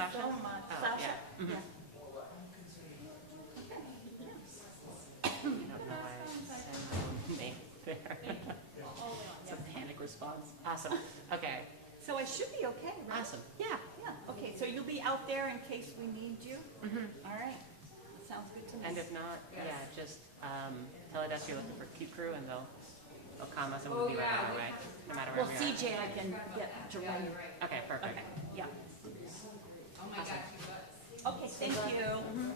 Psychosocial? much. Oh, Sasha? yeah. Mhm. Yeah. I don't know why I said me there. It's a panic response. Awesome. Okay. So I should be okay, right? Awesome. Yeah. Yeah, okay, so you'll be out there in case we need you? All right, sounds good to me. And if not, yeah, just tell us you're looking for Cute Crew and they'll calm us and we'll be right on our way, no matter where Well, we are. CJ, I can get to run. Okay, perfect. Okay, yeah. Awesome. Okay, thank you.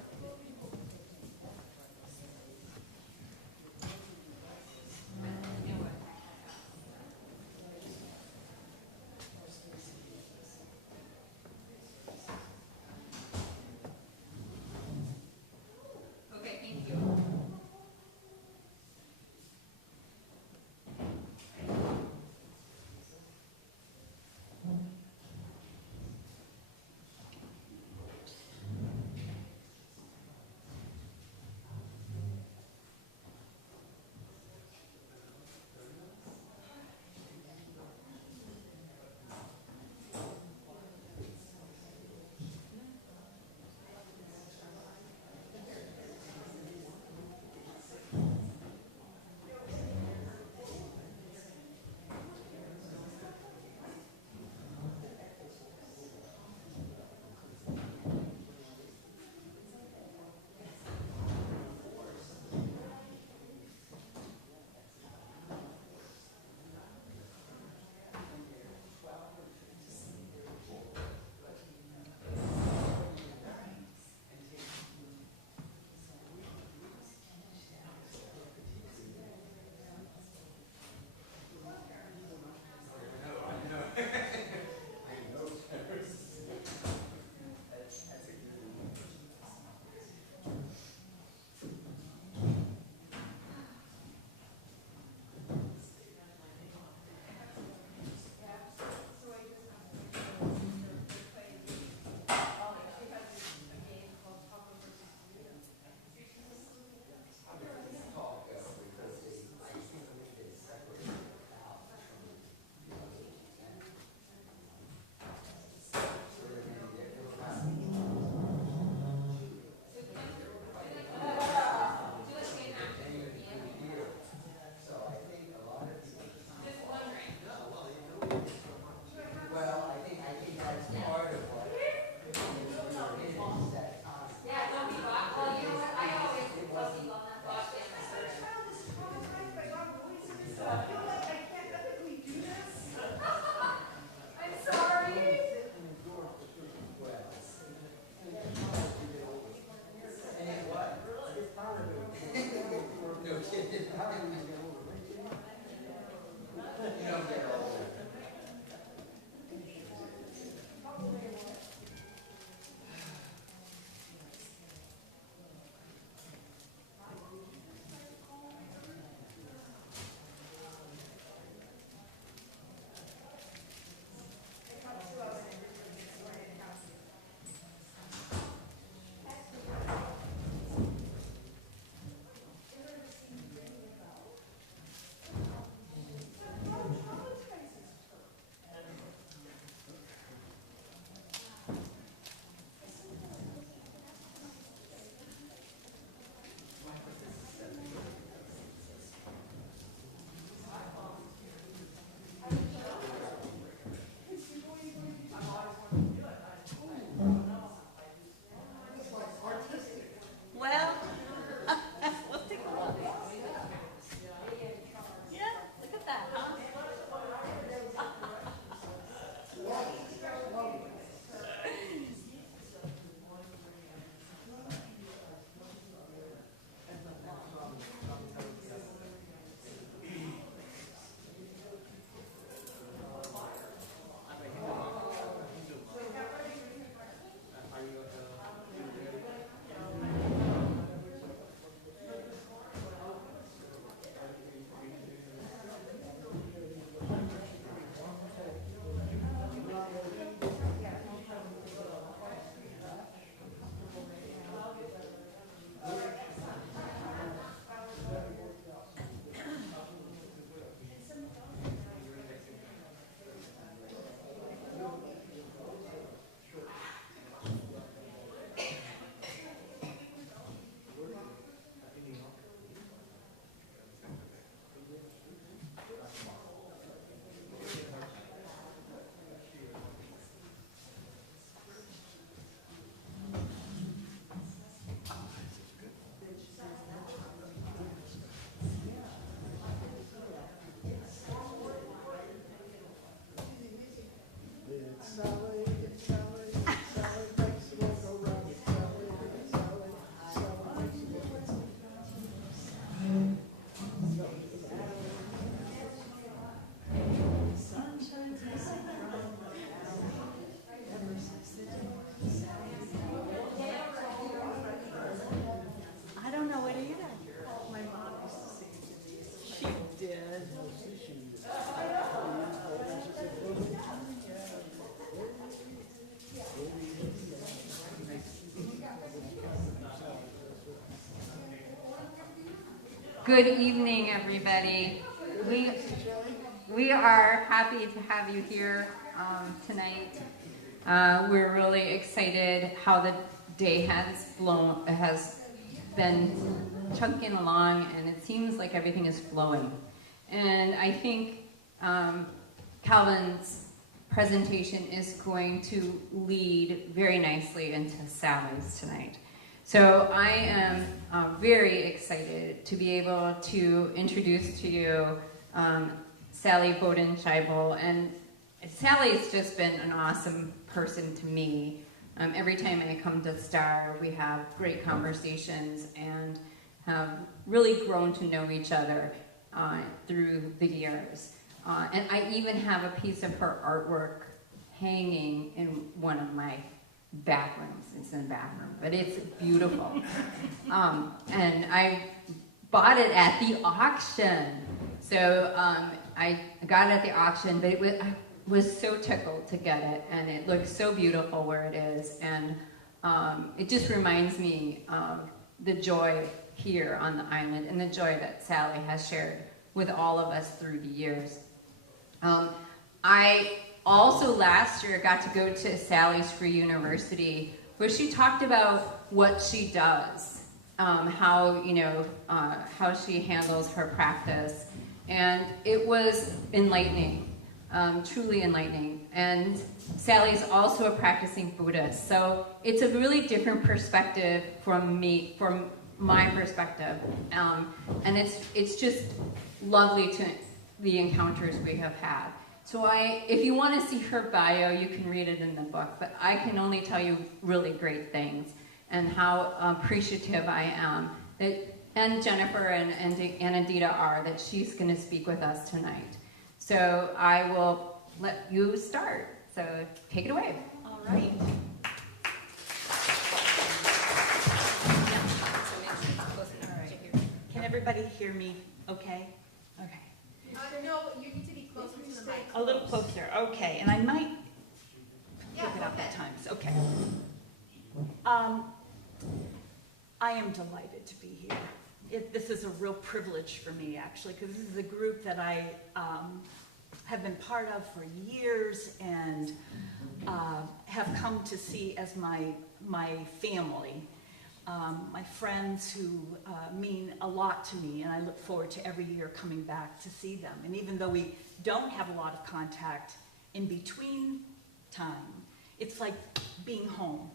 Good evening, everybody. We are happy to have you here tonight. We're really excited how the day has been chunking along, and it seems like everything is flowing. And I think Calvin's presentation is going to lead very nicely into Sally's tonight. So I am very excited to be able to introduce to you Sally Bowden Schaible. And Sally's just been an awesome person to me. Every time I come to STAR, we have great conversations and have really grown to know each other through the years. And I even have a piece of her artwork hanging in one of my back rooms. It's in the bathroom, but it's beautiful. And I bought it at the auction. So I got it at the auction, but I was so tickled to get it, and it looks so beautiful where it is. And it just reminds me of the joy here on the island and the joy that Sally has shared with all of us through the years. I also last year got to go to Sally's Free University, where she talked about what she does, how she handles her practice, and it was enlightening, truly enlightening. And Sally's also a practicing Buddhist, so it's a really different perspective from my perspective, and it's just lovely to the encounters we have had. So if you want to see her bio, you can read it in the book, but I can only tell you really great things and how appreciative I am, and Jennifer and Anita are, that she's going to speak with us tonight. So I will let you start. So take it away. All right. Can everybody hear me okay? Okay. No, you need to be closer to the mic. A little closer, okay, and I might pick it up okay. at times, okay. I am delighted to be here. This is a real privilege for me, actually, because this is a group that I have been part of for years and have come to see as my family. My friends who mean a lot to me, and I look forward to every year coming back to see them. And even though we don't have a lot of contact in between time, it's like being home.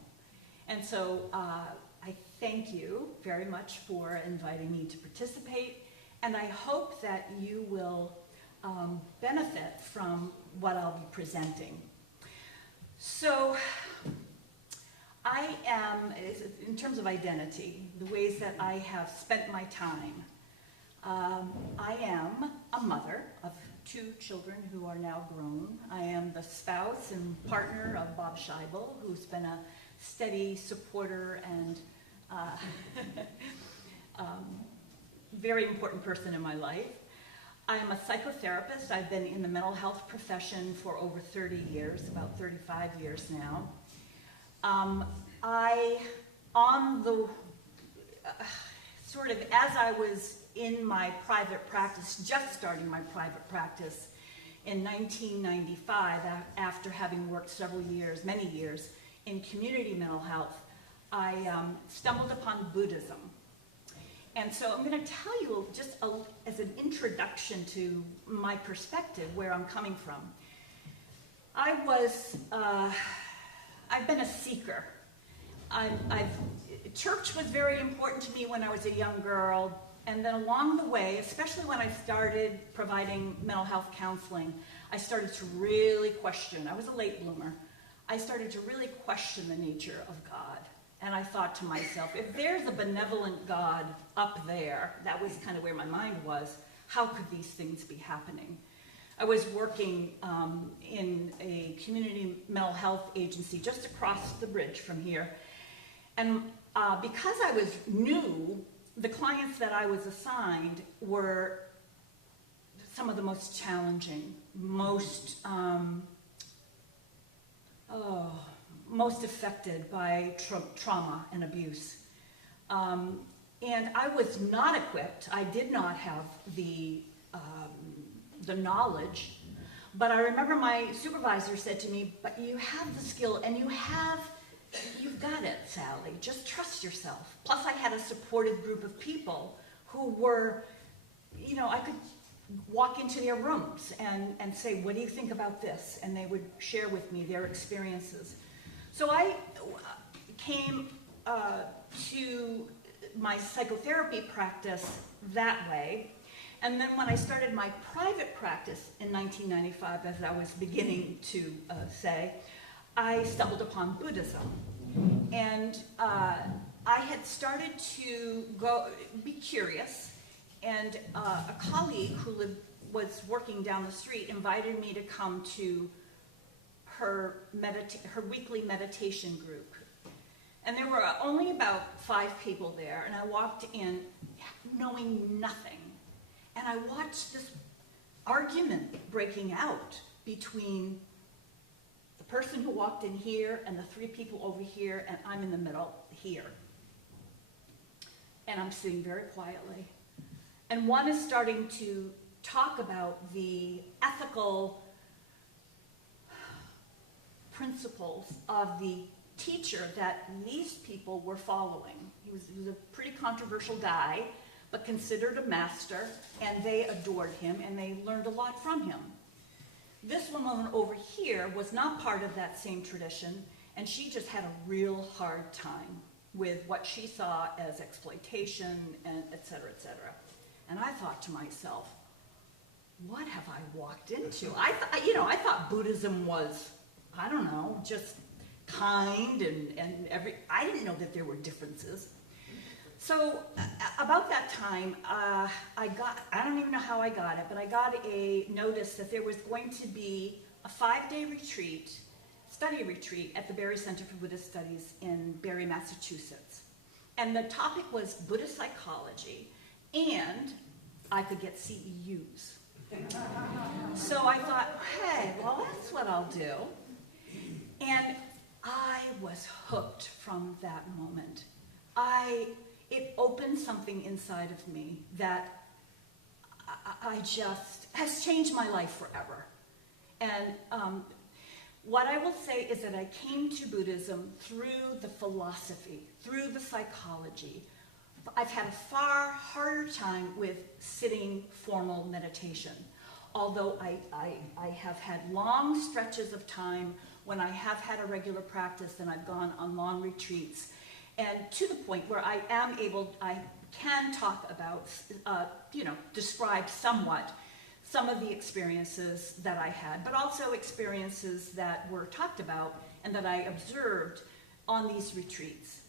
And so I thank you very much for inviting me to participate, and I hope that you will benefit from what I'll be presenting. So, I am, in terms of identity, the ways that I have spent my time, I am a mother of 2 children who are now grown. I am the spouse and partner of Bob Schaible, who's been a steady supporter and very important person in my life. I am a psychotherapist. I've been in the mental health profession for over 30 years, about 35 years now. As I was in my private practice, just starting my private practice in 1995, after having worked many years in community mental health, I stumbled upon Buddhism. And so I'm going to tell you just as an introduction to my perspective, where I'm coming from. I've been a seeker. Church was very important to me when I was a young girl, and then along the way, especially when I started providing mental health counseling, I started to really question. I was a late bloomer. I started to really question the nature of God. And I thought to myself, if there's a benevolent God up there, that was kind of where my mind was, how could these things be happening? I was working in a community mental health agency just across the bridge from here. And because I was new, the clients that I was assigned were some of the most challenging, most affected by trauma and abuse. And I was not equipped. I did not have the knowledge. But I remember my supervisor said to me, but you have the skill and you've got it, Sally. Just trust yourself. Plus I had a supportive group of people who were, you know, I could walk into their rooms and say, what do you think about this? And they would share with me their experiences. So I came to my psychotherapy practice that way. And then when I started my private practice in 1995, as I was beginning to say, I stumbled upon Buddhism. And I had started to be curious, and a colleague who was working down the street invited me to come to her weekly meditation group. And there were only about 5 people there, and I walked in knowing nothing. And I watched this argument breaking out between the person who walked in here and the 3 people over here, and I'm in the middle here. And I'm sitting very quietly. And one is starting to talk about the ethical principles of the teacher that these people were following. He was a pretty controversial guy, but considered a master, and they adored him, and they learned a lot from him. This woman over here was not part of that same tradition, and she just had a real hard time with what she saw as exploitation, and et cetera, et cetera. And I thought to myself, what have I walked into? I thought Buddhism was, I don't know, just kind I didn't know that there were differences. So about that time, I don't even know how I got it, but I got a notice that there was going to be a 5-day retreat, study retreat at the Barry Center for Buddhist Studies in Barry, Massachusetts. And the topic was Buddhist psychology, and I could get CEUs. So I thought, hey, well, that's what I'll do. And I was hooked from that moment. It opened something inside of me that has changed my life forever. And what I will say is that I came to Buddhism through the philosophy, through the psychology. I've had a far harder time with sitting formal meditation, although I have had long stretches of time when I have had a regular practice and I've gone on long retreats. And to the point where I can talk about, describe somewhat some of the experiences that I had, but also experiences that were talked about and that I observed on these retreats.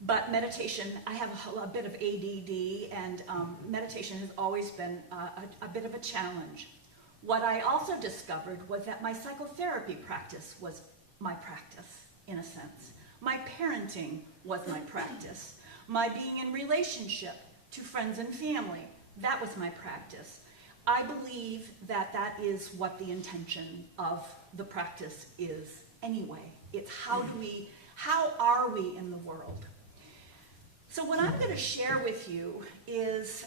But meditation, I have a bit of ADD, and meditation has always been a bit of a challenge. What I also discovered was that my psychotherapy practice was my practice, in a sense. My parenting was my practice. My being in relationship to friends and family, that was my practice. I believe that that is what the intention of the practice is anyway. It's how are we in the world? So what I'm going to share with you is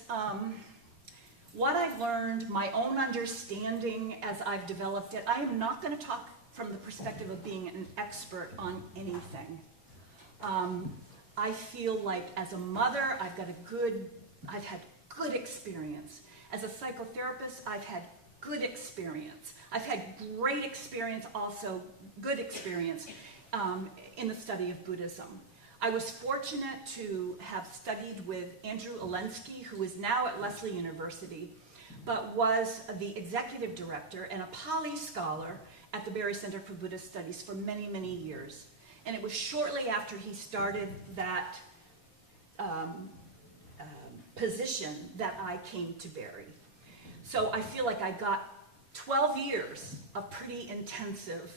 what I've learned, my own understanding as I've developed it. I am not going to talk from the perspective of being an expert on anything. I feel like as a mother, I've had good experience. As a psychotherapist, I've had good experience. I've had great experience, also good experience in the study of Buddhism. I was fortunate to have studied with Andrew Olensky, who is now at Lesley University, but was the executive director and a Pali scholar at the Barry Center for Buddhist Studies for many, many years. And it was shortly after he started that position that I came to Barry. So I feel like I got 12 years of pretty intensive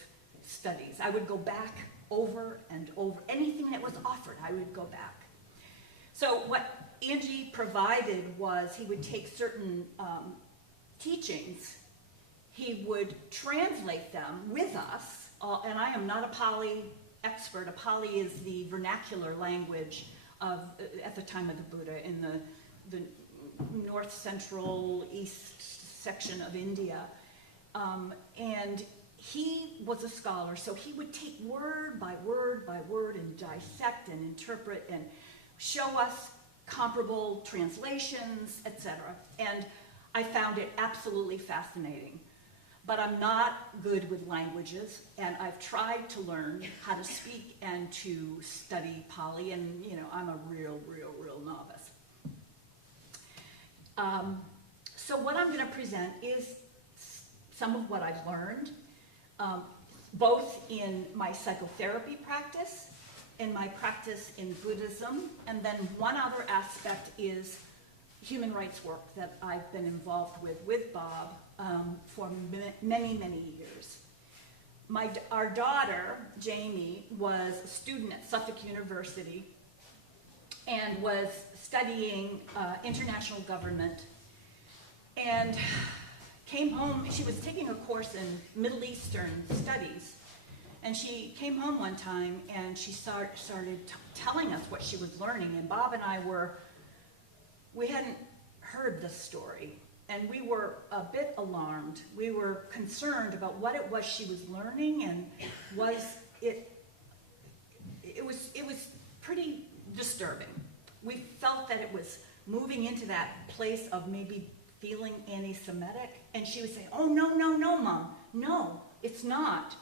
studies. I would go back over and over. Anything that was offered, I would go back. So what Angie provided was he would take certain teachings, he would translate them with us, and I am not a Pali expert. A Pali is the vernacular language at the time of the Buddha in the north central east section of India. And he was a scholar, so he would take word by word by word and dissect and interpret and show us comparable translations, etc. And I found it absolutely fascinating. But I'm not good with languages, and I've tried to learn how to speak and to study Pali, and I'm a real novice. So what I'm going to present is some of what I've learned, both in my psychotherapy practice, in my practice in Buddhism, and then one other aspect is human rights work that I've been involved with Bob for many years. Our daughter, Jamie, was a student at Suffolk University and was studying international government, and came home. She was taking a course in Middle Eastern studies, and she came home one time and she started telling us what she was learning, and Bob and I we hadn't heard this story, and we were a bit alarmed. We were concerned about what it was she was learning, and it was pretty disturbing. We felt that it was moving into that place of maybe feeling anti-Semitic, and she would say, "Oh, no, Mom, no, it's not."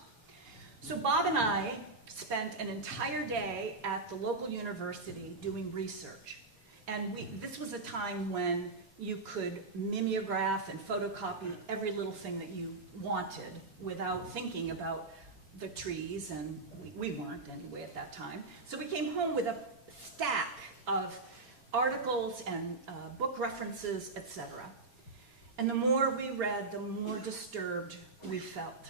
So Bob and I spent an entire day at the local university doing research. And this was a time when you could mimeograph and photocopy every little thing that you wanted without thinking about the trees, and we weren't anyway at that time. So we came home with a stack of articles and book references, etc. And the more we read, the more disturbed we felt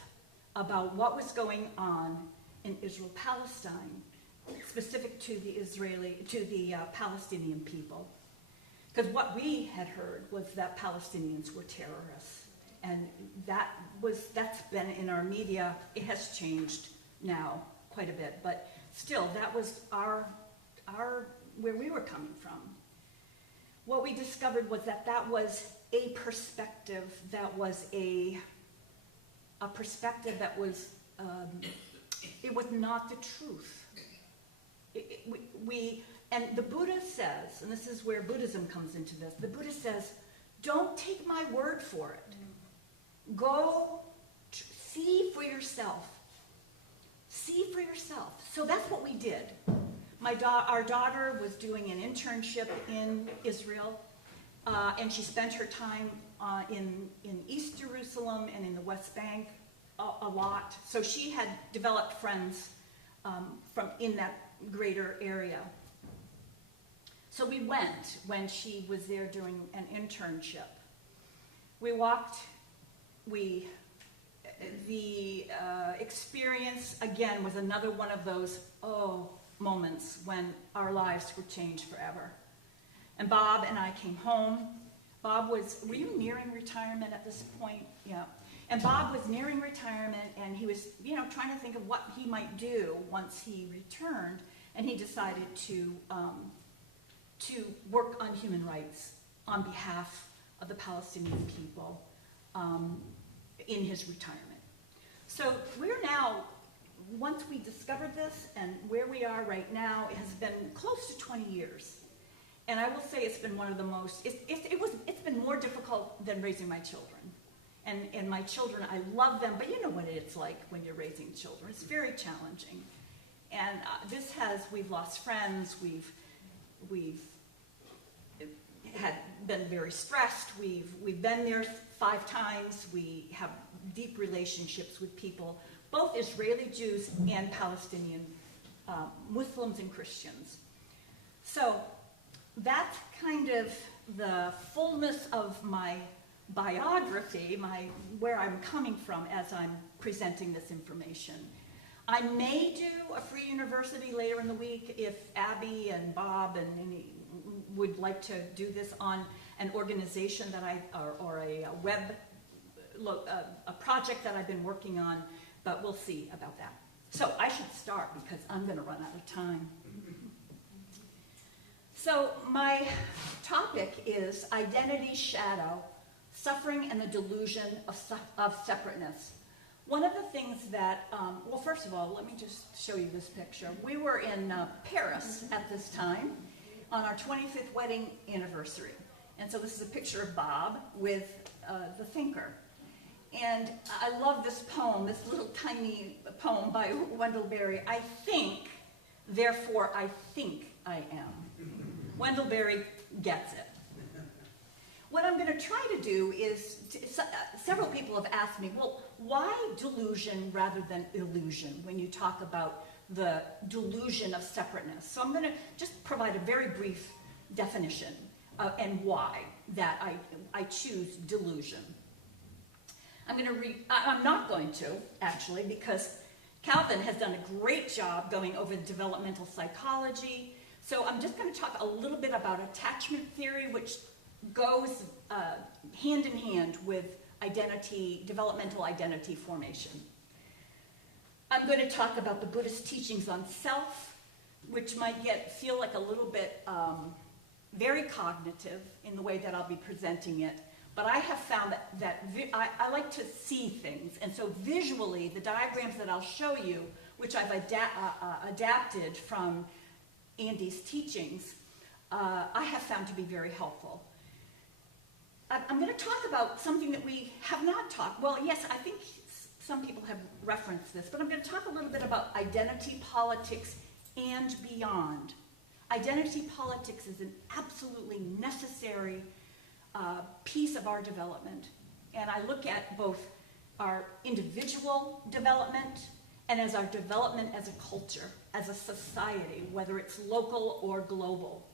about what was going on in Israel-Palestine, specific to the Palestinian people. Because what we had heard was that Palestinians were terrorists. And that's been in our media. It has changed now quite a bit, but still, that was where we were coming from. What we discovered was that was a perspective that was a perspective that was, it was not the truth. And the Buddha says, and this is where Buddhism comes into this, the Buddha says, don't take my word for it. Go see for yourself. See for yourself. So that's what we did. Our daughter was doing an internship in Israel, and she spent her time in East Jerusalem and in the West Bank a lot. So she had developed friends in that greater area. So we went when she was there doing an internship. We walked. The experience, again, was another one of those moments when our lives were changed forever. And Bob and I came home. Bob were you nearing retirement at this point? Yeah. And Bob was nearing retirement, and he was, trying to think of what he might do once he returned, and he decided to work on human rights on behalf of the Palestinian people in his retirement. So we're now, once we discovered this and where we are right now, it has been close to 20 years. And I will say it's been one of the most, it's been more difficult than raising my children. And my children, I love them, but you know what it's like when you're raising children. It's very challenging. And we've lost friends, we've had been very stressed, we've been there 5 times, we have deep relationships with people, both Israeli Jews and Palestinian Muslims and Christians. So that's kind of the fullness of my biography, where I'm coming from as I'm presenting this information. I may do a free university later in the week if Abby and Bob and any would like to do this on an organization that or a web, a project that I've been working on, but we'll see about that. So I should start because I'm going to run out of time. So my topic is identity shadow, suffering and the delusion of separateness. One of the things that, well, first of all, let me just show you this picture. We were in Paris at this time on our 25th wedding anniversary. And so this is a picture of Bob with the thinker. And I love this poem, this little tiny poem by Wendell Berry. I think, therefore I think I am. Wendell Berry gets it. What I'm going to try to do is, several people have asked me, well, why delusion rather than illusion when you talk about the delusion of separateness? So I'm going to just provide a very brief definition and why that I choose delusion. I'm not going to, actually, because Calvin has done a great job going over developmental psychology. So I'm just going to talk a little bit about attachment theory, which goes hand in hand with developmental identity formation. I'm going to talk about the Buddhist teachings on self, which might feel like a little bit very cognitive in the way that I'll be presenting it. But I have found that I like to see things. And so visually, the diagrams that I'll show you, which I've adapted from Andy's teachings, I have found to be very helpful. I'm going to talk about something that we have not talked. Well, yes, I think some people have referenced this, but I'm going to talk a little bit about identity politics and beyond. Identity politics is an absolutely necessary piece of our development. And I look at both our individual development and as our development as a culture, as a society, whether it's local or global.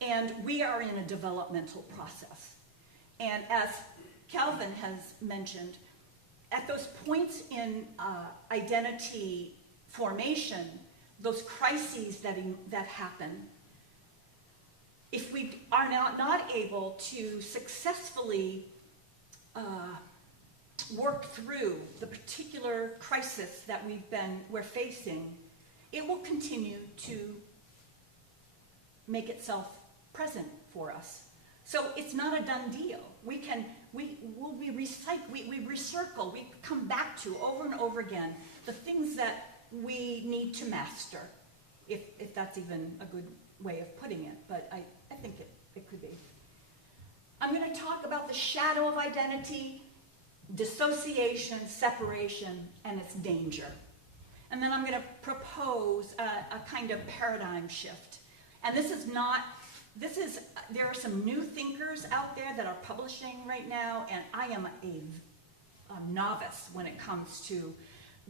And we are in a developmental process. And as Calvin has mentioned, at those points in identity formation, those crises that happen, if we are not able to successfully work through the particular crisis that we're facing, it will continue to make itself present for us. So it's not a done deal. We recircle, we come back to over and over again the things that we need to master, if that's even a good way of putting it, but I think it could be. I'm going to talk about the shadow of identity, dissociation, separation, and its danger. And then I'm going to propose a kind of paradigm shift. And there are some new thinkers out there that are publishing right now, and I am a novice when it comes to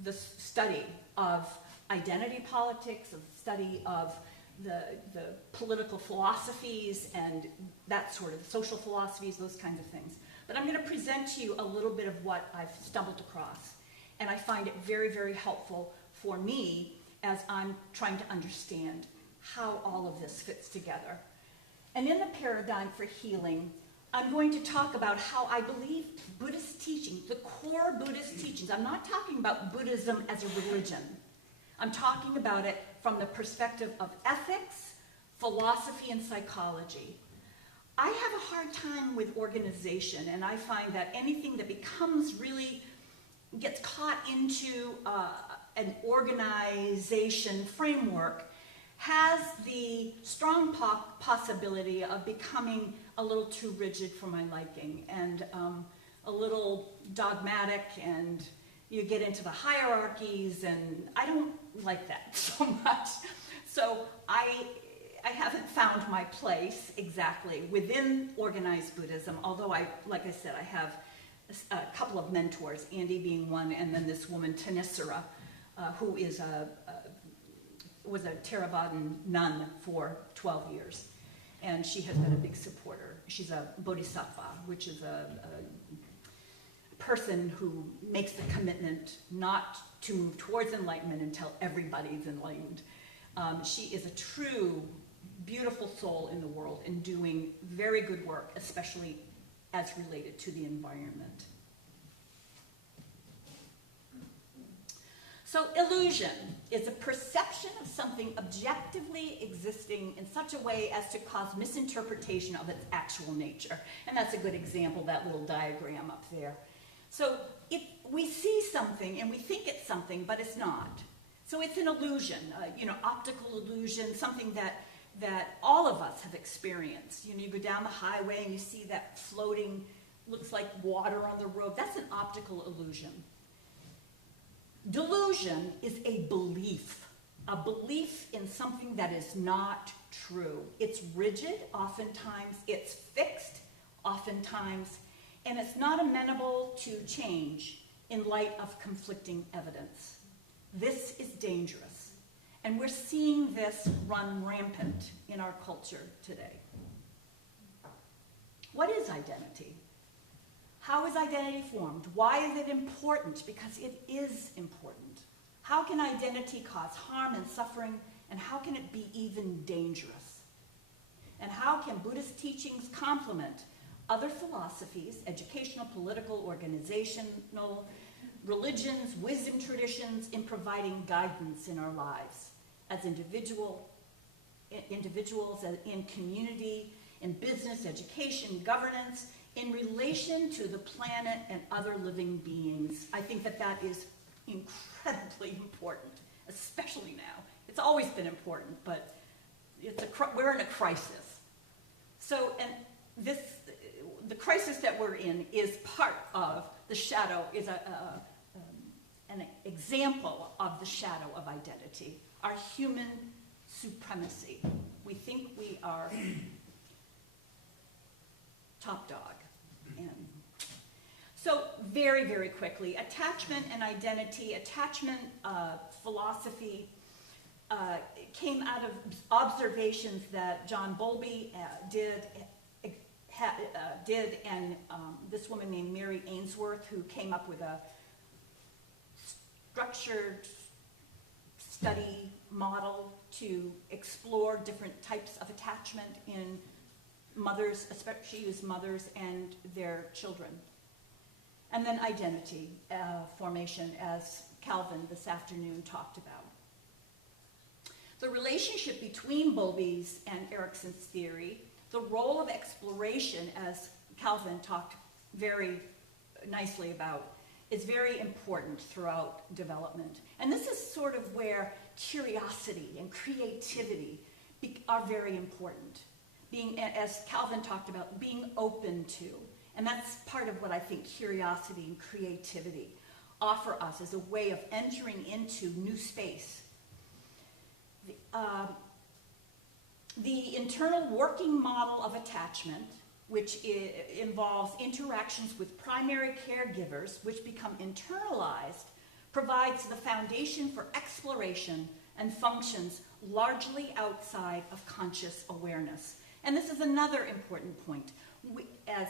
the study of identity politics, of study of the political philosophies and that sort of social philosophies, those kinds of things. But I'm going to present to you a little bit of what I've stumbled across. And I find it very, very helpful for me as I'm trying to understand how all of this fits together. And in the paradigm for healing, I'm going to talk about how I believe Buddhist teaching, the core Buddhist teachings, I'm not talking about Buddhism as a religion. I'm talking about it from the perspective of ethics, philosophy, and psychology. I have a hard time with organization, and I find that anything that gets caught into an organization framework has the strong possibility of becoming a little too rigid for my liking and a little dogmatic, and you get into the hierarchies, and I don't like that so much. So I haven't found my place exactly within organized Buddhism, although like I said, I have a couple of mentors, Andy being one, and then this woman, Tanisara, who was a Theravadan nun for 12 years. And she has been a big supporter. She's a bodhisattva, which is a person who makes the commitment not to move towards enlightenment until everybody's enlightened. She is a true, beautiful soul in the world and doing very good work, especially as related to the environment. So illusion is a perception of something objectively existing in such a way as to cause misinterpretation of its actual nature. And that's a good example, that little diagram up there. So if we see something and we think it's something, but it's not. So it's an illusion, optical illusion, something that all of us have experienced. You go down the highway and you see that floating, looks like water on the road. That's an optical illusion. Delusion is a belief in something that is not true. It's rigid, oftentimes. It's fixed, oftentimes. And it's not amenable to change in light of conflicting evidence. This is dangerous. And we're seeing this run rampant in our culture today. What is identity? How is identity formed? Why is it important? Because it is important. How can identity cause harm and suffering, and how can it be even dangerous? And how can Buddhist teachings complement other philosophies, educational, political, organizational, religions, wisdom traditions, in providing guidance in our lives as individuals, in community, in business, education, governance, in relation to the planet and other living beings? I think that is incredibly important, especially now. It's always been important, but we're in a crisis. So, and the crisis that we're in is part of the shadow, is an example of the shadow of identity, our human supremacy. We think we are top dog. So very, very quickly, attachment and identity, attachment philosophy came out of observations that John Bowlby did, and this woman named Mary Ainsworth, who came up with a structured study model to explore different types of attachment in mothers, especially she used mothers and their children. And then identity formation, as Calvin this afternoon talked about. The relationship between Bowlby's and Erikson's theory, the role of exploration, as Calvin talked very nicely about, is very important throughout development. And this is sort of where curiosity and creativity are very important. Being, as Calvin talked about, being open to. And that's part of what I think curiosity and creativity offer us as a way of entering into new space. The internal working model of attachment, which involves interactions with primary caregivers, which become internalized, provides the foundation for exploration and functions largely outside of conscious awareness. And this is another important point. As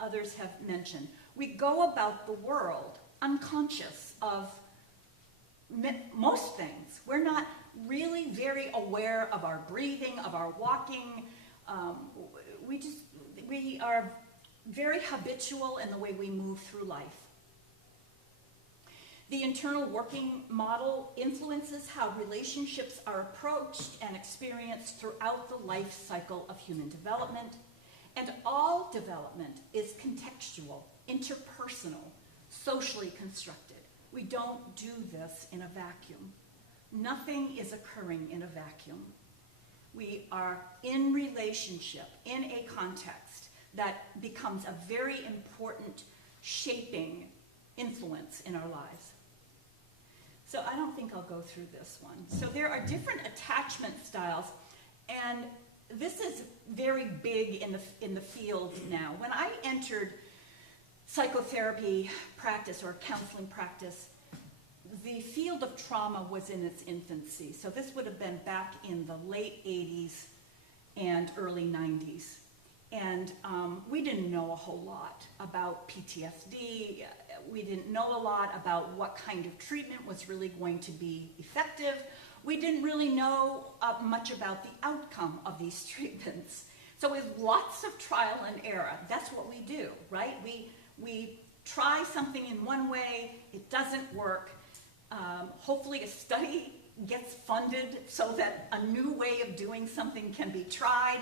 others have mentioned, we go about the world unconscious of most things. We're not really very aware of our breathing, of our walking. We are very habitual in the way we move through life. The internal working model influences how relationships are approached and experienced throughout the life cycle of human development. And all development is contextual, interpersonal, socially constructed. We don't do this in a vacuum. Nothing is occurring in a vacuum. We are in relationship, in a context that becomes a very important shaping influence in our lives. So I don't think I'll go through this one. So there are different attachment styles, and this is very big in the field now. When I entered psychotherapy practice or counseling practice, the field of trauma was in its infancy. So this would have been back in the late 80s and early 90s. And we didn't know a whole lot about PTSD. We didn't know a lot about what kind of treatment was really going to be effective. We didn't really know much about the outcome of these treatments. So with lots of trial and error, that's what we do, right? We try something in one way, it doesn't work. hopefully a study gets funded so that a new way of doing something can be tried,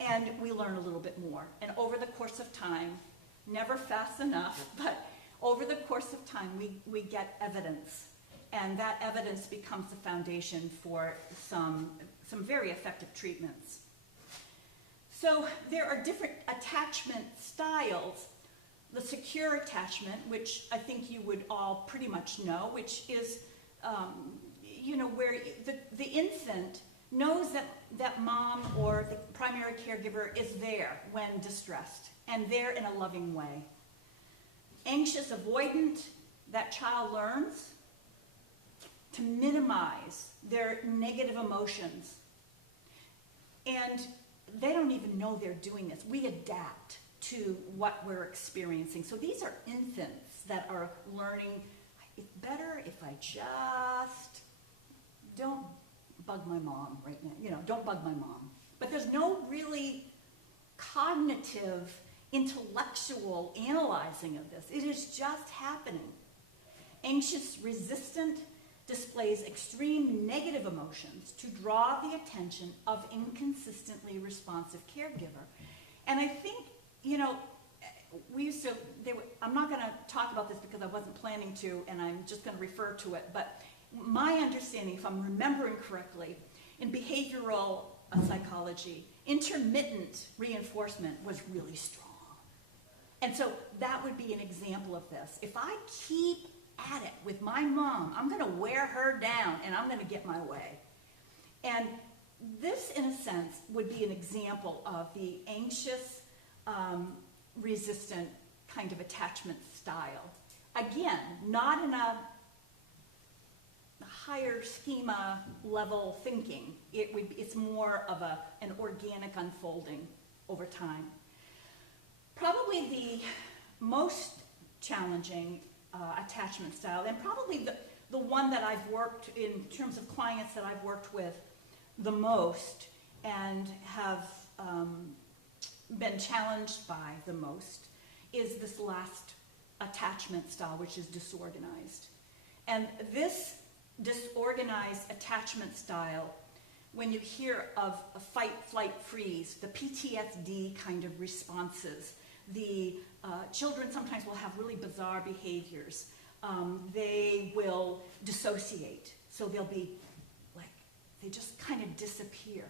and we learn a little bit more. And over the course of time, never fast enough, but over the course of time, we get evidence. And that evidence becomes the foundation for some very effective treatments. So there are different attachment styles. The secure attachment, which I think you would all pretty much know, which is, where the infant knows that mom or the primary caregiver is there when distressed, and there in a loving way. Anxious avoidant, that child learns to minimize their negative emotions. And they don't even know they're doing this. We adapt to what we're experiencing. So these are infants that are learning, it's better if I just don't bug my mom right now. Don't bug my mom. But there's no really cognitive, intellectual analyzing of this. It is just happening. Anxious resistant displays extreme negative emotions to draw the attention of inconsistently responsive caregiver. And I think, I'm not going to talk about this because I wasn't planning to, and I'm just going to refer to it, but my understanding, if I'm remembering correctly, in behavioral psychology, intermittent reinforcement was really strong. And so that would be an example of this. If I keep at it with my mom, I'm going to wear her down and I'm going to get my way. And this, in a sense, would be an example of the anxious, resistant kind of attachment style. Again, not in a higher schema level thinking. It's more of an organic unfolding over time. Probably the most challenging attachment style, and probably the one that I've worked in terms of clients that I've worked with the most and have been challenged by the most, is this last attachment style, which is disorganized. And this disorganized attachment style, when you hear of a fight, flight, freeze, the PTSD kind of responses, the children sometimes will have really bizarre behaviors. They will dissociate. So they'll be like, they just kind of disappear.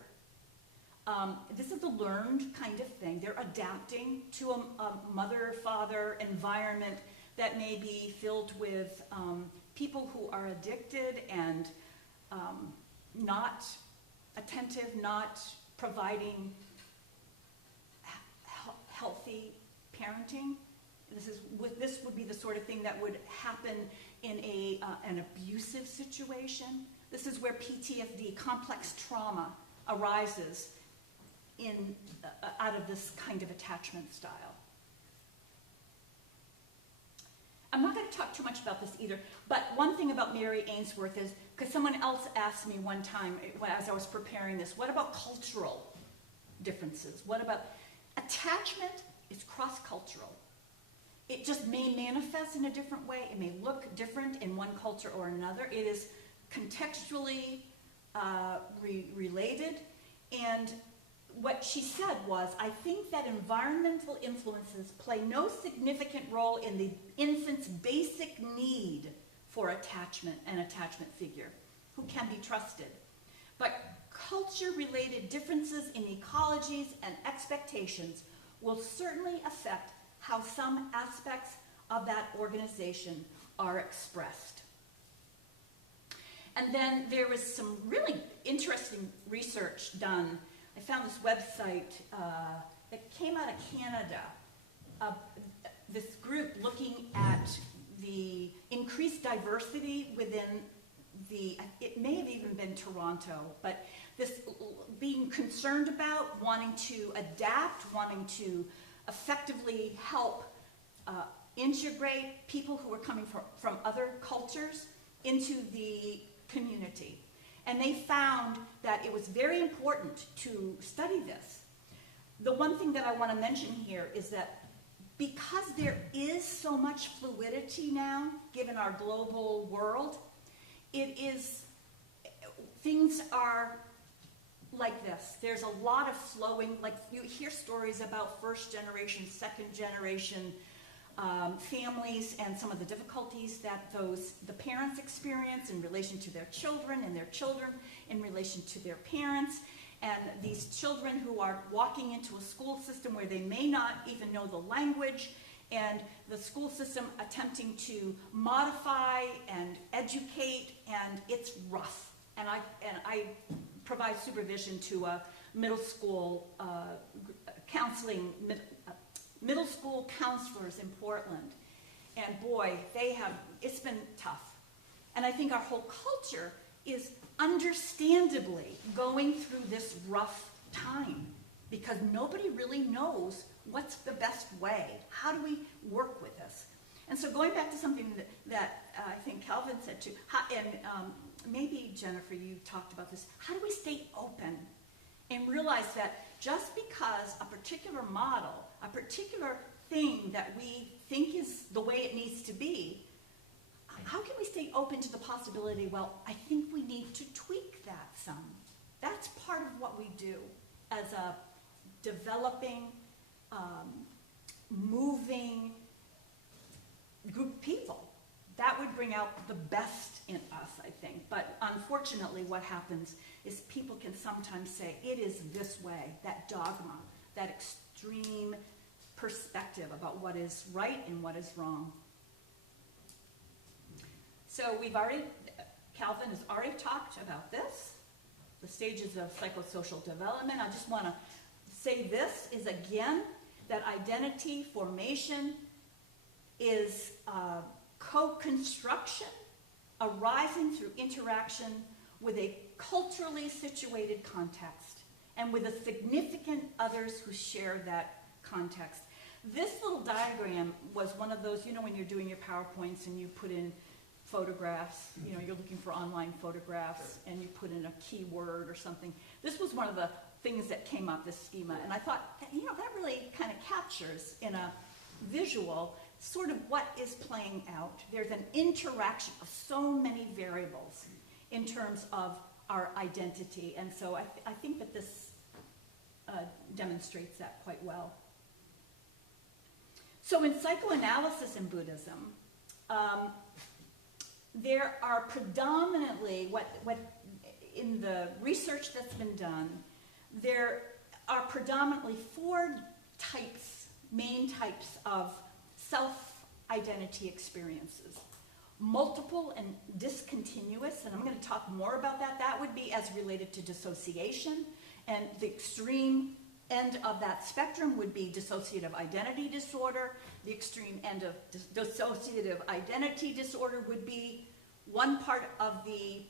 This is a learned kind of thing. They're adapting to a mother-father environment that may be filled with people who are addicted and not attentive, not providing healthy parenting. This would be the sort of thing that would happen in an abusive situation. This is where PTSD, complex trauma, arises out of this kind of attachment style. I'm not going to talk too much about this either, but one thing about Mary Ainsworth is, because someone else asked me one time as I was preparing this, what about cultural differences? What about attachment? Is cross-cultural. It just may manifest in a different way. It may look different in one culture or another. It is contextually related. And what she said was, I think that environmental influences play no significant role in the infant's basic need for attachment and attachment figure, who can be trusted. But culture-related differences in ecologies and expectations will certainly affect how some aspects of that organization are expressed. And then there was some really interesting research done. I found this website that came out of Canada, this group looking at the increased diversity within it may have even been Toronto, but this being concerned about, wanting to adapt, wanting to effectively help integrate people who were coming from other cultures into the community. And they found that it was very important to study this. The one thing that I want to mention here is that because there is so much fluidity now, given our global world, things are like this. There's a lot of flowing, like you hear stories about first generation, second generation families and some of the difficulties that the parents experience in relation to their children and their children in relation to their parents. And these children who are walking into a school system where they may not even know the language, and the school system attempting to modify and educate, and it's rough. And I provide supervision to a middle school counseling, middle school counselors in Portland. And boy, it's been tough. And I think our whole culture is understandably going through this rough time because nobody really knows what's the best way. How do we work with this? And so going back to something that I think Calvin said too, and maybe Jennifer, you talked about this, how do we stay open and realize that just because a particular model, a particular thing that we think is the way it needs to be, how can we stay open to the possibility, well, I think we need to tweak that some. That's part of what we do as a developing, moving group of people. That would bring out the best in us, I think. But unfortunately, what happens is people can sometimes say, it is this way, that dogma, that extreme perspective about what is right and what is wrong. So Calvin has already talked about this, the stages of psychosocial development. I just want to say this is, again, that identity formation is co-construction arising through interaction with a culturally situated context and with the significant others who share that context. This little diagram was one of those, when you're doing your PowerPoints and you put in photographs, you're looking for online photographs and you put in a keyword or something. This was one of the things that came up, this schema, and I thought, that really kind of captures in a visual sort of what is playing out. There's an interaction of so many variables in terms of our identity, and so I think that this demonstrates that quite well. So in psychoanalysis in Buddhism, there are predominantly, what in the research that's been done, there are predominantly four main types of self-identity experiences. Multiple and discontinuous, and I'm going to talk more about that. That would be as related to dissociation, and the extreme end of that spectrum would be dissociative identity disorder. The extreme end of dissociative identity disorder would be one part of the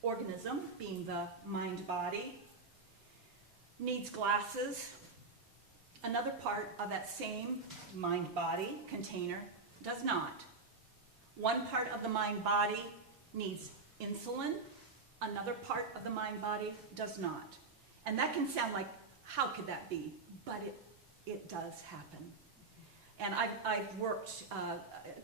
organism, being the mind-body, needs glasses. Another part of that same mind-body container does not. One part of the mind-body needs insulin. Another part of the mind-body does not. And that can sound like, how could that be? But it does happen. And I've worked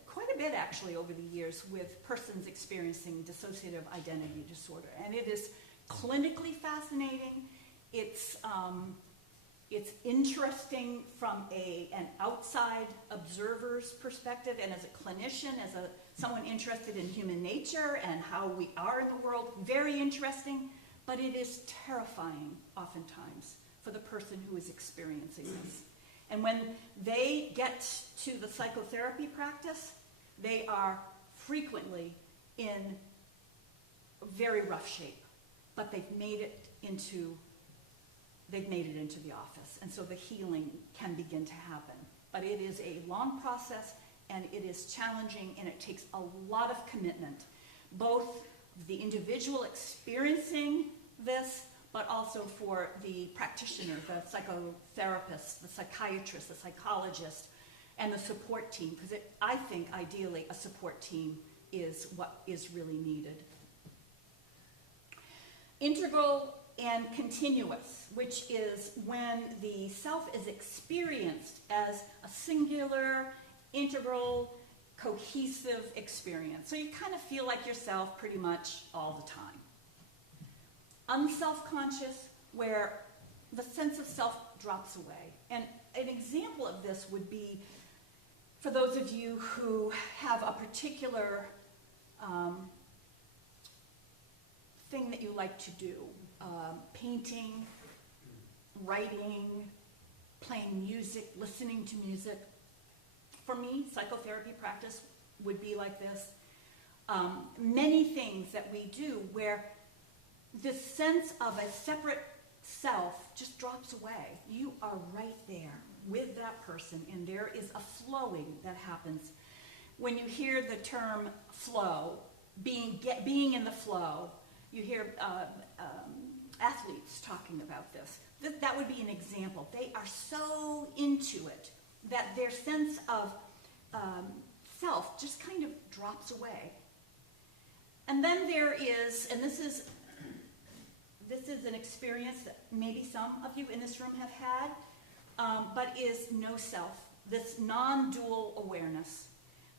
quite a bit, actually, over the years with persons experiencing dissociative identity disorder. And it is clinically fascinating. It's interesting from an outside observer's perspective, and as a clinician, as someone interested in human nature and how we are in the world, very interesting, but it is terrifying oftentimes for the person who is experiencing this. And when they get to the psychotherapy practice, they are frequently in very rough shape, but they've made it into the office. And so the healing can begin to happen. But it is a long process, and it is challenging, and it takes a lot of commitment, both the individual experiencing this, but also for the practitioner, the psychotherapist, the psychiatrist, the psychologist, and the support team, because I think ideally a support team is what is really needed. Integral and continuous, which is when the self is experienced as a singular, integral, cohesive experience. So you kind of feel like yourself pretty much all the time. Unself-conscious, where the sense of self drops away. And an example of this would be for those of you who have a particular thing that you like to do. Painting, writing, playing music, listening to music. For me, psychotherapy practice would be like this. Many things that we do where this sense of a separate self just drops away. You are right there with that person, and there is a flowing that happens. When you hear the term flow, being in the flow, you hear athletes talking about this. That would be an example. They are so into it that their sense of self just kind of drops away. And then there is, and this is an experience that maybe some of you in this room have had, but is no self, this non-dual awareness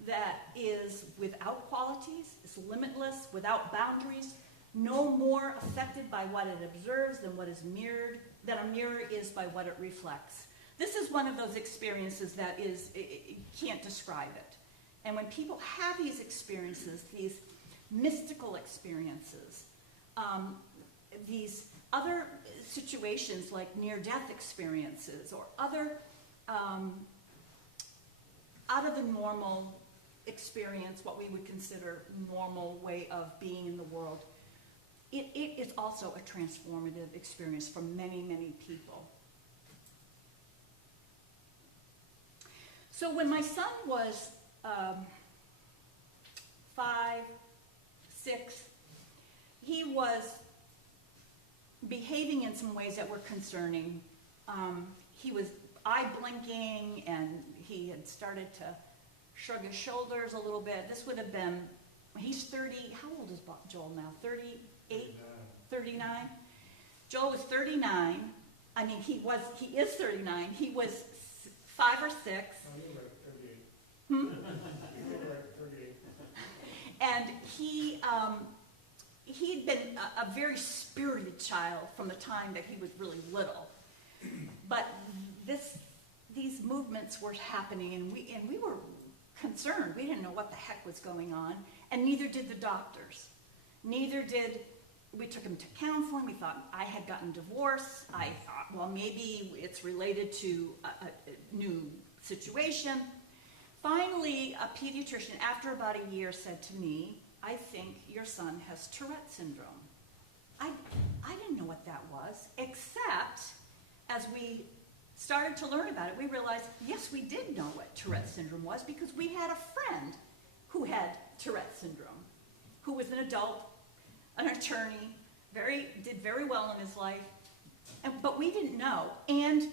that is without qualities, is limitless, without boundaries, no more affected by what it observes than what is mirrored, than a mirror is by what it reflects. This is one of those experiences that is, you can't describe it. And when people have these experiences, these mystical experiences, these other situations like near-death experiences or other out of the normal experience, what we would consider normal way of being in the world, it is also a transformative experience for many, many people. So when my son was 5, 6, he was behaving in some ways that were concerning. He was eye blinking, and he had started to shrug his shoulders a little bit. This would have been, he's 30, how old is Joel now? 38? 39? Joel was 39. I mean, he is 39. He was 5 or 6. I look like 38. Hmm? You look like 38. And he'd been a very spirited child from the time that he was really little. But these movements were happening, and we were concerned. We didn't know what the heck was going on, and neither did the doctors. We took him to counseling. We thought I had gotten divorced. I thought, well, maybe it's related to a new situation. Finally, a pediatrician, after about a year, said to me, I think your son has Tourette syndrome. I didn't know what that was, except as we started to learn about it, we realized, yes, we did know what Tourette syndrome was because we had a friend who had Tourette syndrome, who was an adult, an attorney, did very well in his life, but we didn't know. And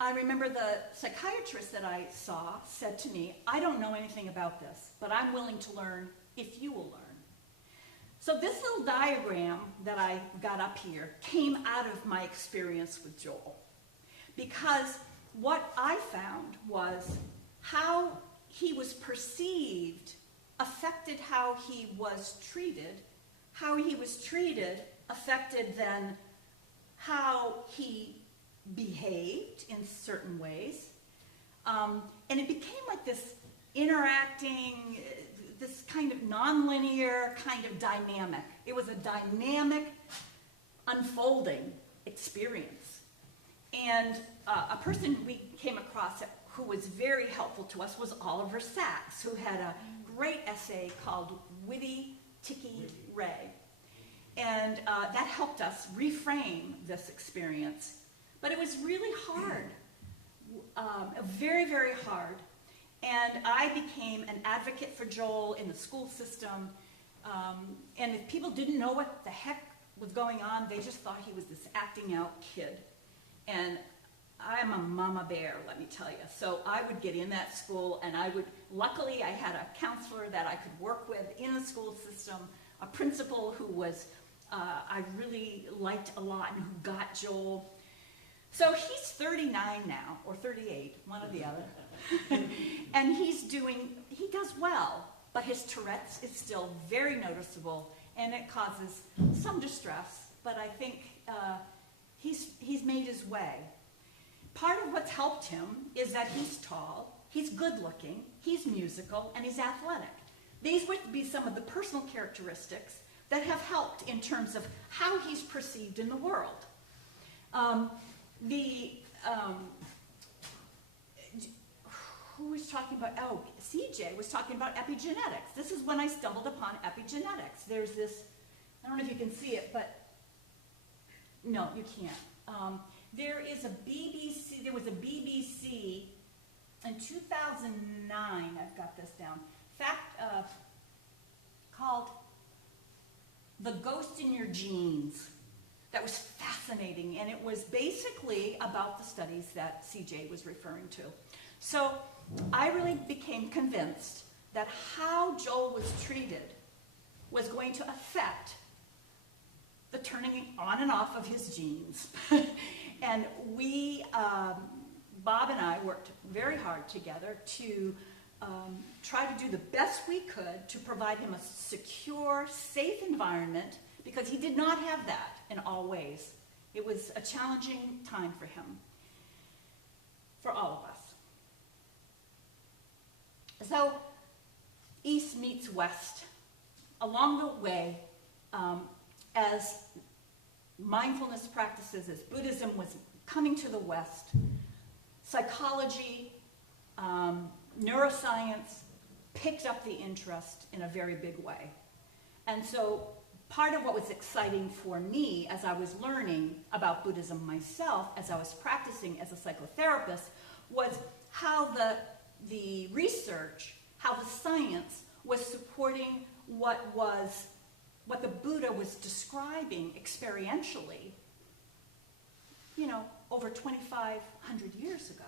I remember the psychiatrist that I saw said to me, I don't know anything about this, but I'm willing to learn if you will learn. So this little diagram that I got up here came out of my experience with Joel. Because what I found was how he was perceived affected how he was treated. How he was treated affected then how he behaved in certain ways. And it became like this interacting, this kind of nonlinear kind of dynamic. It was a dynamic unfolding experience. And a person we came across who was very helpful to us was Oliver Sacks, who had a great essay called Witty, Ticky, Ray. And that helped us reframe this experience. But it was really hard, very, very hard. And I became an advocate for Joel in the school system. And if people didn't know what the heck was going on, they just thought he was this acting out kid. And I am a mama bear, let me tell you. So I would get in that school, and luckily I had a counselor that I could work with in the school system, a principal who was, I really liked a lot and who got Joel. So he's 39 now, or 38, one or the other. And he's he does well, but his Tourette's is still very noticeable, and it causes some distress, but I think he's made his way. Part of what's helped him is that he's tall, he's good-looking, he's musical, and he's athletic. These would be some of the personal characteristics that have helped in terms of how he's perceived in the world. Who was talking about, oh, CJ was talking about epigenetics. This is when I stumbled upon epigenetics. There's this, I don't know if you can see it, but no, you can't. There was a BBC in 2009, I've got this down, called The Ghost in Your Genes. That was fascinating, and it was basically about the studies that CJ was referring to. So I really became convinced that how Joel was treated was going to affect the turning on and off of his genes. And we, Bob and I, worked very hard together to try to do the best we could to provide him a secure, safe environment, because he did not have that in all ways. It was a challenging time for him, for all of us. So, East meets West. Along the way, as mindfulness practices, as Buddhism was coming to the West, psychology, neuroscience picked up the interest in a very big way. And so part of what was exciting for me as I was learning about Buddhism myself, as I was practicing as a psychotherapist, was how the research, how the science was supporting what the Buddha was describing experientially, over 2,500 years ago,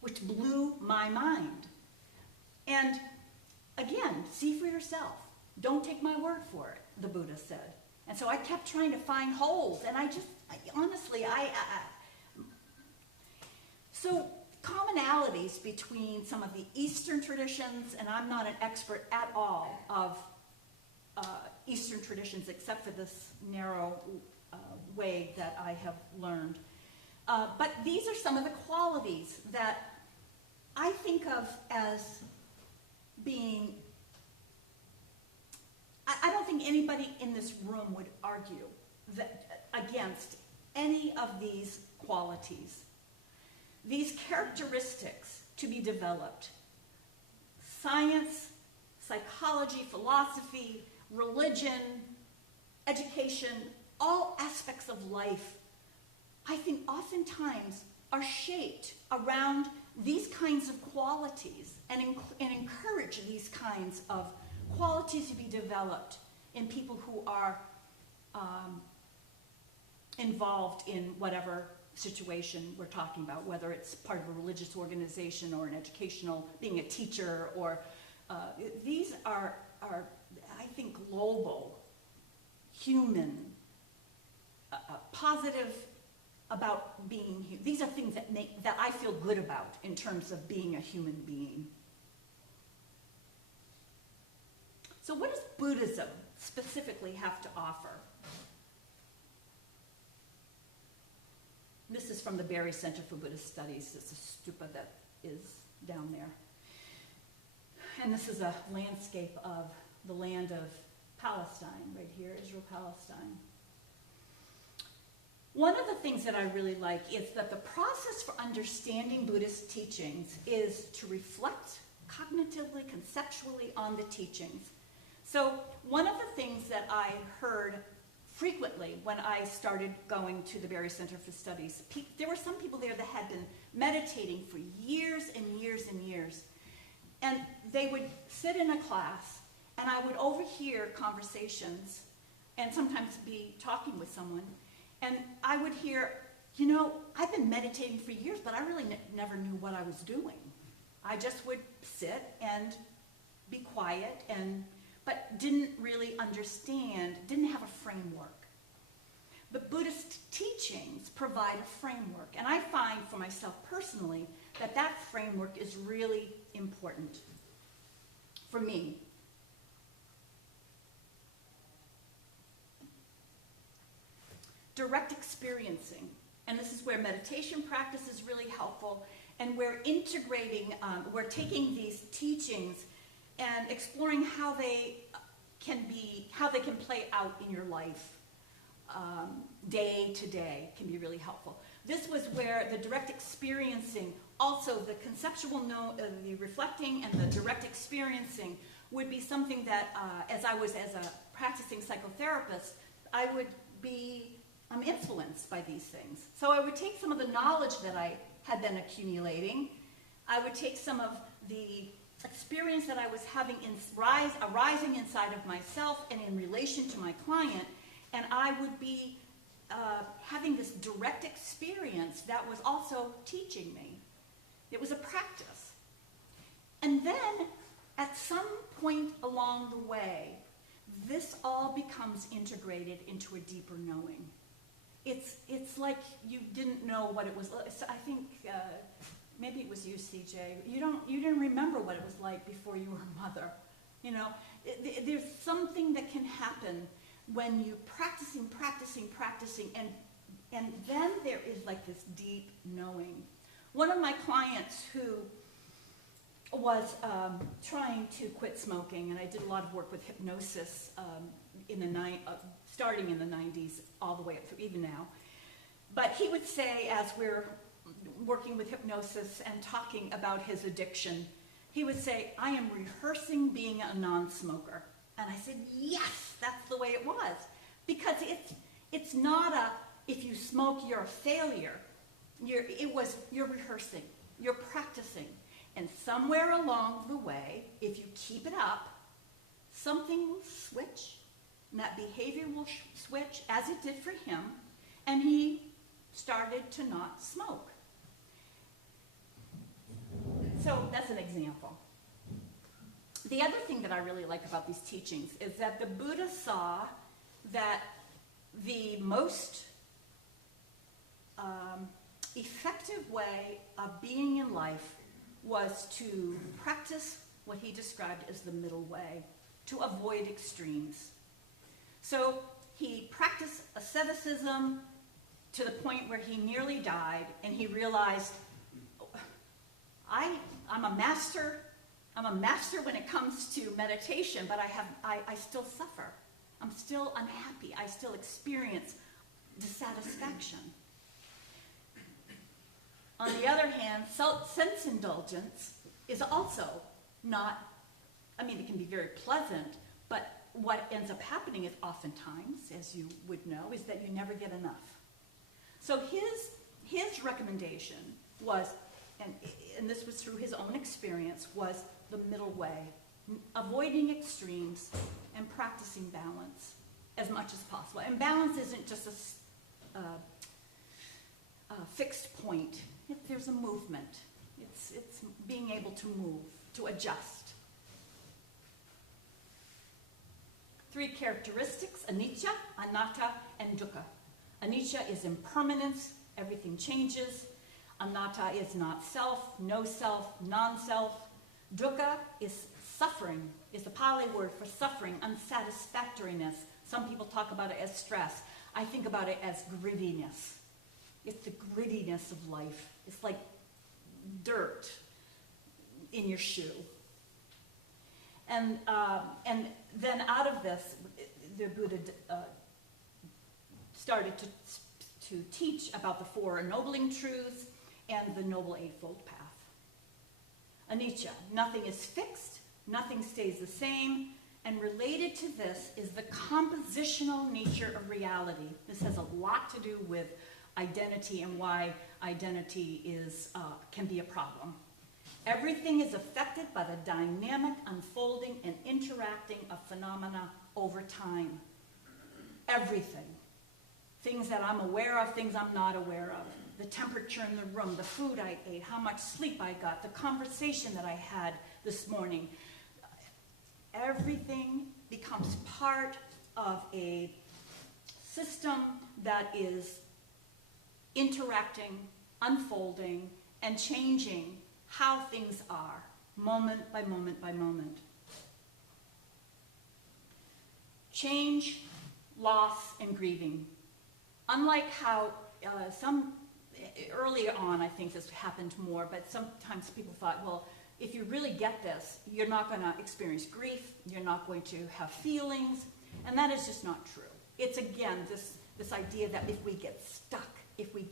which blew my mind. And again, see for yourself. Don't take my word for it, the Buddha said. And so I kept trying to find holes, and so commonalities between some of the Eastern traditions, and I'm not an expert at all of Eastern traditions except for this narrow way that I have learned. But these are some of the qualities that I think of as being, I don't think anybody in this room would argue against any of these qualities. These characteristics to be developed, science, psychology, philosophy, religion, education, all aspects of life, I think oftentimes are shaped around these kinds of qualities and encourage these kinds of qualities to be developed in people who are involved in whatever situation we're talking about, whether it's part of a religious organization or an educational, being a teacher, or these are, I think, global, human, positive about being human. These are things that I feel good about in terms of being a human being. So what does Buddhism specifically have to offer? This is from the Berry Center for Buddhist Studies. It's a stupa that is down there. And this is a landscape of the land of Palestine, right here, Israel-Palestine. One of the things that I really like is that the process for understanding Buddhist teachings is to reflect cognitively, conceptually on the teachings. So one of the things that I heard frequently when I started going to the Berry Center for Studies, there were some people there that had been meditating for years and years and years. And they would sit in a class, and I would overhear conversations and sometimes be talking with someone. And I would hear, I've been meditating for years, but I really never knew what I was doing. I just would sit and be quiet, but didn't really understand, didn't have a framework. But Buddhist teachings provide a framework, and I find for myself personally that framework is really important. for me. Direct experiencing, and this is where meditation practice is really helpful, and we're integrating, we're taking these teachings and exploring how they can play out in your life day to day can be really helpful. This was where the direct experiencing, also the conceptual the reflecting and the direct experiencing would be something that, as a practicing psychotherapist, I would be influenced by these things. So I would take some of the knowledge that I had been accumulating, I would take some of the experience that I was having arising inside of myself and in relation to my client, and I would be having this direct experience that was also teaching me. It was a practice. And then, at some point along the way, this all becomes integrated into a deeper knowing. It's like you didn't know what it was. I think maybe it was you, CJ. You didn't remember what it was like before you were a mother. You know, there's something that can happen when you practicing, and then there is like this deep knowing. One of my clients who was trying to quit smoking, and I did a lot of work with hypnosis starting in the 90s all the way up through even now. But he would say, as we're working with hypnosis and talking about his addiction, he would say, I am rehearsing being a non-smoker. And I said, yes, that's the way it was. Because it's not if you smoke, you're a failure. You're rehearsing, you're practicing. And somewhere along the way, if you keep it up, something will switch, and that behavior will switch, as it did for him, and he started to not smoke. So that's an example. The other thing that I really like about these teachings is that the Buddha saw that the most effective way of being in life was to practice what he described as the middle way, to avoid extremes. So he practiced asceticism to the point where he nearly died, and he realized, I'm a master when it comes to meditation, but I still suffer. I'm still unhappy. I still experience dissatisfaction. On the other hand, sense indulgence is also not, it can be very pleasant, but what ends up happening is oftentimes, as you would know, is that you never get enough. So his recommendation was, and this was through his own experience, was the middle way, avoiding extremes and practicing balance as much as possible. And balance isn't just a fixed point. There's a movement. It's being able to move, to adjust. 3 characteristics: Anicha, Anata, and Dukkha. Anicha is impermanence, everything changes. Anata is not self, no self, non-self. Dukkha is suffering, is the Pali word for suffering, unsatisfactoriness. Some people talk about it as stress. I think about it as grittiness. It's the grittiness of life. It's like dirt in your shoe. And then out of this, the Buddha started to teach about the 4 ennobling truths and the Noble Eightfold Path. Anicca, nothing is fixed, nothing stays the same, and related to this is the compositional nature of reality. This has a lot to do with identity and why identity can be a problem. Everything is affected by the dynamic unfolding and interacting of phenomena over time. Everything. Things that I'm aware of, things I'm not aware of. The temperature in the room, the food I ate, how much sleep I got, the conversation that I had this morning. Everything becomes part of a system that is interacting, unfolding, and changing how things are, moment by moment by moment. change, loss, and grieving. Unlike how early on, I think this happened more, but sometimes people thought, well, if you really get this, you're not going to experience grief, you're not going to have feelings, and that is just not true. It's, again, this idea that if we get stuck, if we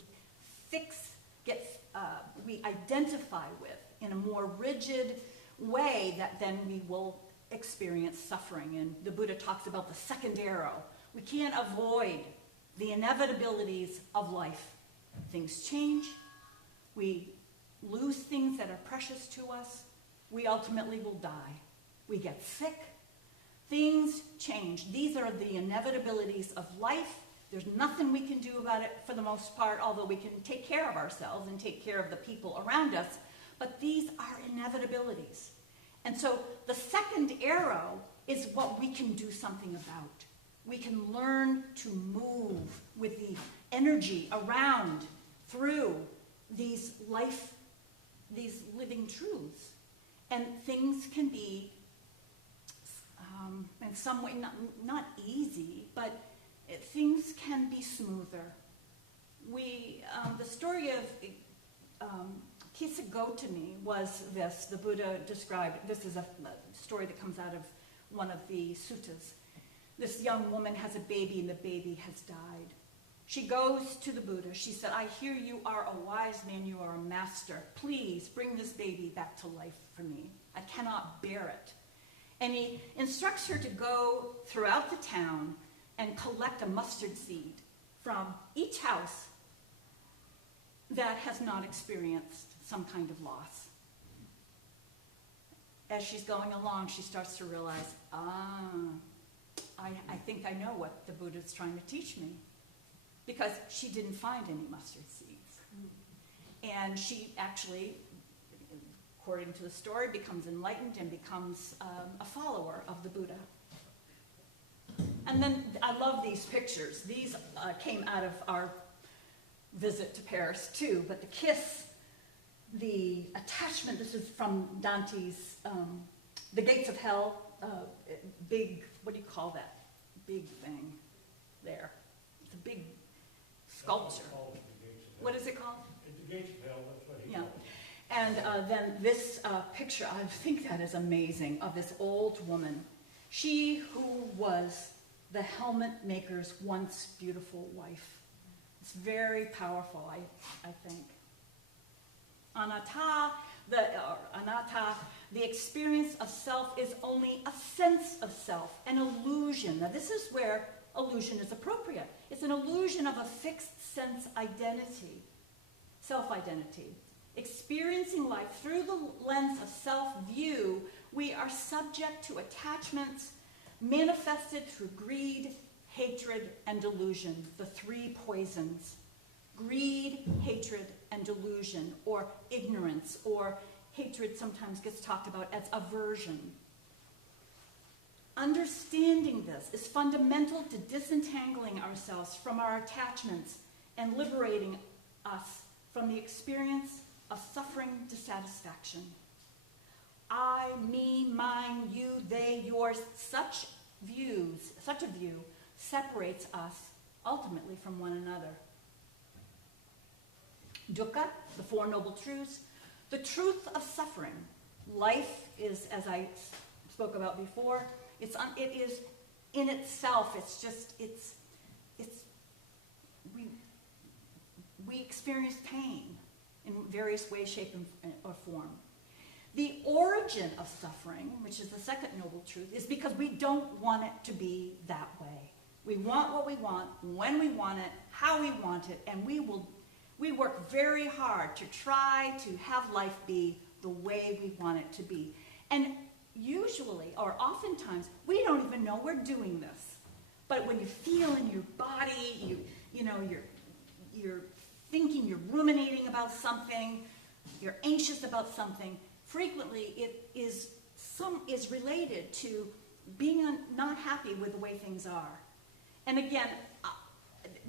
we identify with in a more rigid way, that then we will experience suffering. And the Buddha talks about the second arrow. We can't avoid the inevitabilities of life. Things change. We lose things that are precious to us. We ultimately will die. We get sick. Things change. These are the inevitabilities of life. There's nothing we can do about it for the most part, although we can take care of ourselves and take care of the people around us. But these are inevitabilities. And so the second arrow is what we can do something about. We can learn to move with the energy around through these living truths. And things can be, in some way, not easy, but things can be smoother. The story of Kisagotami was this. The Buddha described, this is a story that comes out of one of the suttas. This young woman has a baby and the baby has died. She goes to the Buddha. She said, I hear you are a wise man, you are a master. Please bring this baby back to life for me. I cannot bear it. And he instructs her to go throughout the town and collect a mustard seed from each house that has not experienced some kind of loss. As she's going along, she starts to realize, I think I know what the Buddha is trying to teach me, because she didn't find any mustard seeds. And she actually, according to the story, becomes enlightened and becomes a follower of the Buddha. And then I love these pictures. These came out of our visit to Paris too, but the kiss, the attachment, this is from Dante's The Gates of Hell, big, what do you call that? Big thing there. It's a big sculpture. What is it called? The Gates of Hell, that's what he Yeah. called it. And then this picture, I think that is amazing, of this old woman. She who was the helmet maker's once beautiful wife. It's very powerful, I think. Anata, the experience of self is only a sense of self, an illusion. Now this is where illusion is appropriate. It's an illusion of a fixed sense identity, self-identity. Experiencing life through the lens of self-view, we are subject to attachments manifested through greed, hatred, and delusion, the three poisons. Greed, hatred, and delusion, or ignorance, or hatred sometimes gets talked about as aversion. Understanding this is fundamental to disentangling ourselves from our attachments and liberating us from the experience of suffering dissatisfaction. I, me, mine, you, they, yours, such a view separates us ultimately from one another. Dukkha, the Four Noble Truths, the truth of suffering. Life is, as I spoke about before, it is in itself, we experience pain in various ways, shape, or form. The origin of suffering, which is the second noble truth, is because we don't want it to be that way. We want what we want, when we want it, how we want it, and we work very hard to try to have life be the way we want it to be. And usually, or oftentimes, we don't even know we're doing this. But when you feel in your body, you're thinking, you're ruminating about something, you're anxious about something, frequently it is related to being not happy with the way things are. And again,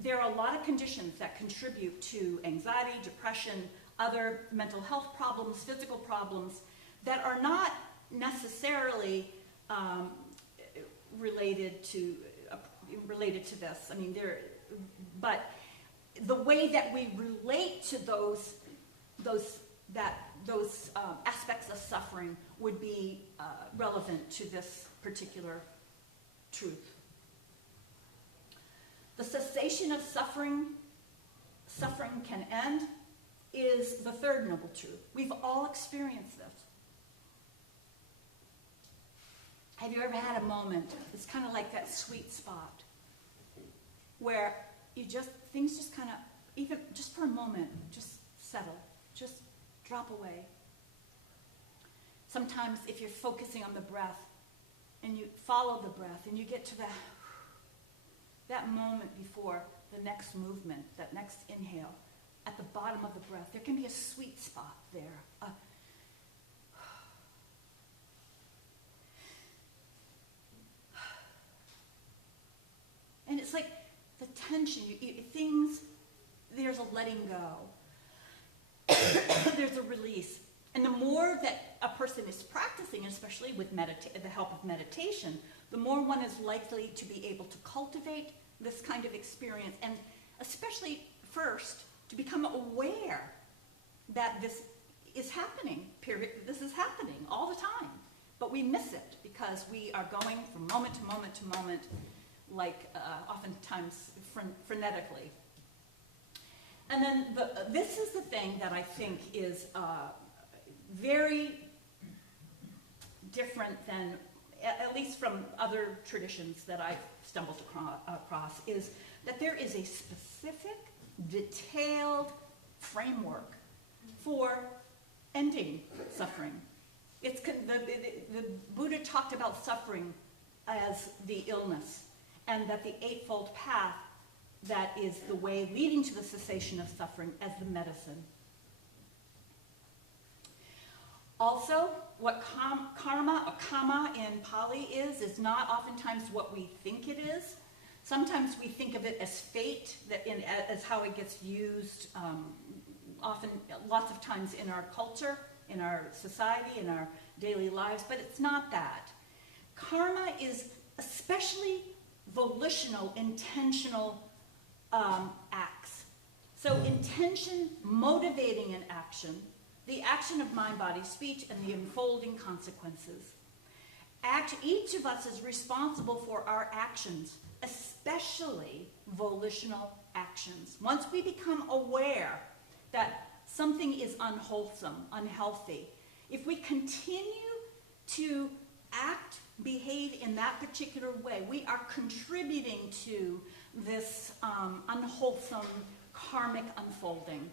there are a lot of conditions that contribute to anxiety, depression, other mental health problems, physical problems, that are not necessarily related to this. I mean, but the way that we relate to those aspects of suffering would be relevant to this particular truth. The cessation of suffering can end, is the third noble truth. We've all experienced this. Have you ever had a moment, it's kind of like that sweet spot, where things just kind of, even just for a moment, just settle, just drop away. Sometimes if you're focusing on the breath, and you follow the breath, and you get to that moment before the next movement, that next inhale, at the bottom of the breath, there can be a sweet spot there. And it's like the tension, there's a letting go. There's a release. And the more that a person is practicing, especially with the help of meditation, the more one is likely to be able to cultivate this kind of experience, and especially first, to become aware that this is happening, period. This is happening all the time. But we miss it because we are going from moment to moment to moment, like oftentimes frenetically. And then this is the thing that I think is very different than, at least from other traditions that I've stumbled across, is that there is a specific, detailed framework for ending suffering. The Buddha talked about suffering as the illness, and that the Eightfold Path, that is the way leading to the cessation of suffering, as the medicine. Also, what karma or kama in Pali is not oftentimes what we think it is. Sometimes we think of it as fate, as how it gets used often, lots of times in our culture, in our society, in our daily lives, but it's not that. Karma is especially volitional, intentional acts. So intention motivating an action, the action of mind, body, speech, and the unfolding consequences. Each of us is responsible for our actions, especially volitional actions. Once we become aware that something is unwholesome, unhealthy, if we continue to behave in that particular way, we are contributing to this unwholesome karmic unfolding.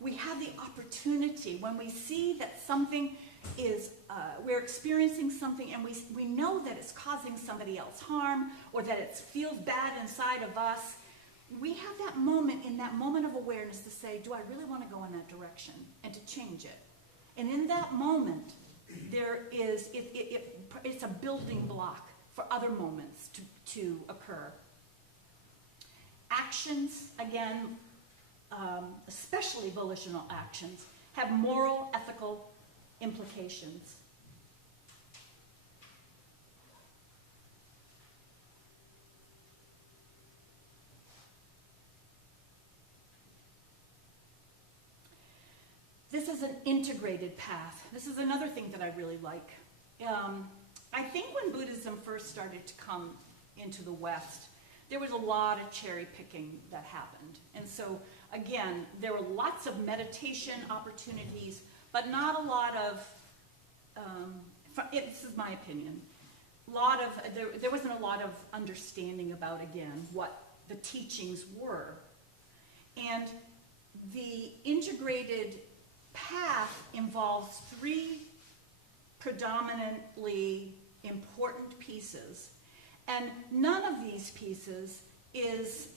We have the opportunity, when we see that something is, we're experiencing something and we know that it's causing somebody else harm, or that it feels bad inside of us, we have that moment, in that moment of awareness, to say, do I really want to go in that direction, and to change it. And in that moment, it's a building block for other moments to occur. Actions, again, especially volitional actions, have moral, ethical implications. This is an integrated path. This is another thing that I really like. I think when Buddhism first started to come into the West, there was a lot of cherry picking that happened. And so, again, there were lots of meditation opportunities, but not a lot of, this is my opinion, there wasn't a lot of understanding about, again, what the teachings were. And the integrated path involves three predominantly important pieces, and none of these pieces is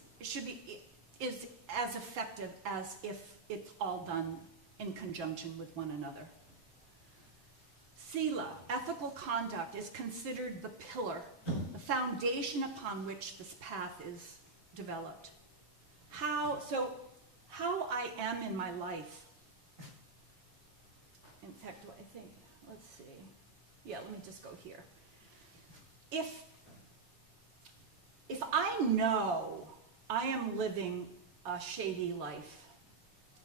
as effective as if it's all done in conjunction with one another. Sila, ethical conduct, is considered the pillar, the foundation upon which this path is developed. How I am in my life. In fact, let's see. Yeah, let me just go here. If know I am living a shady life,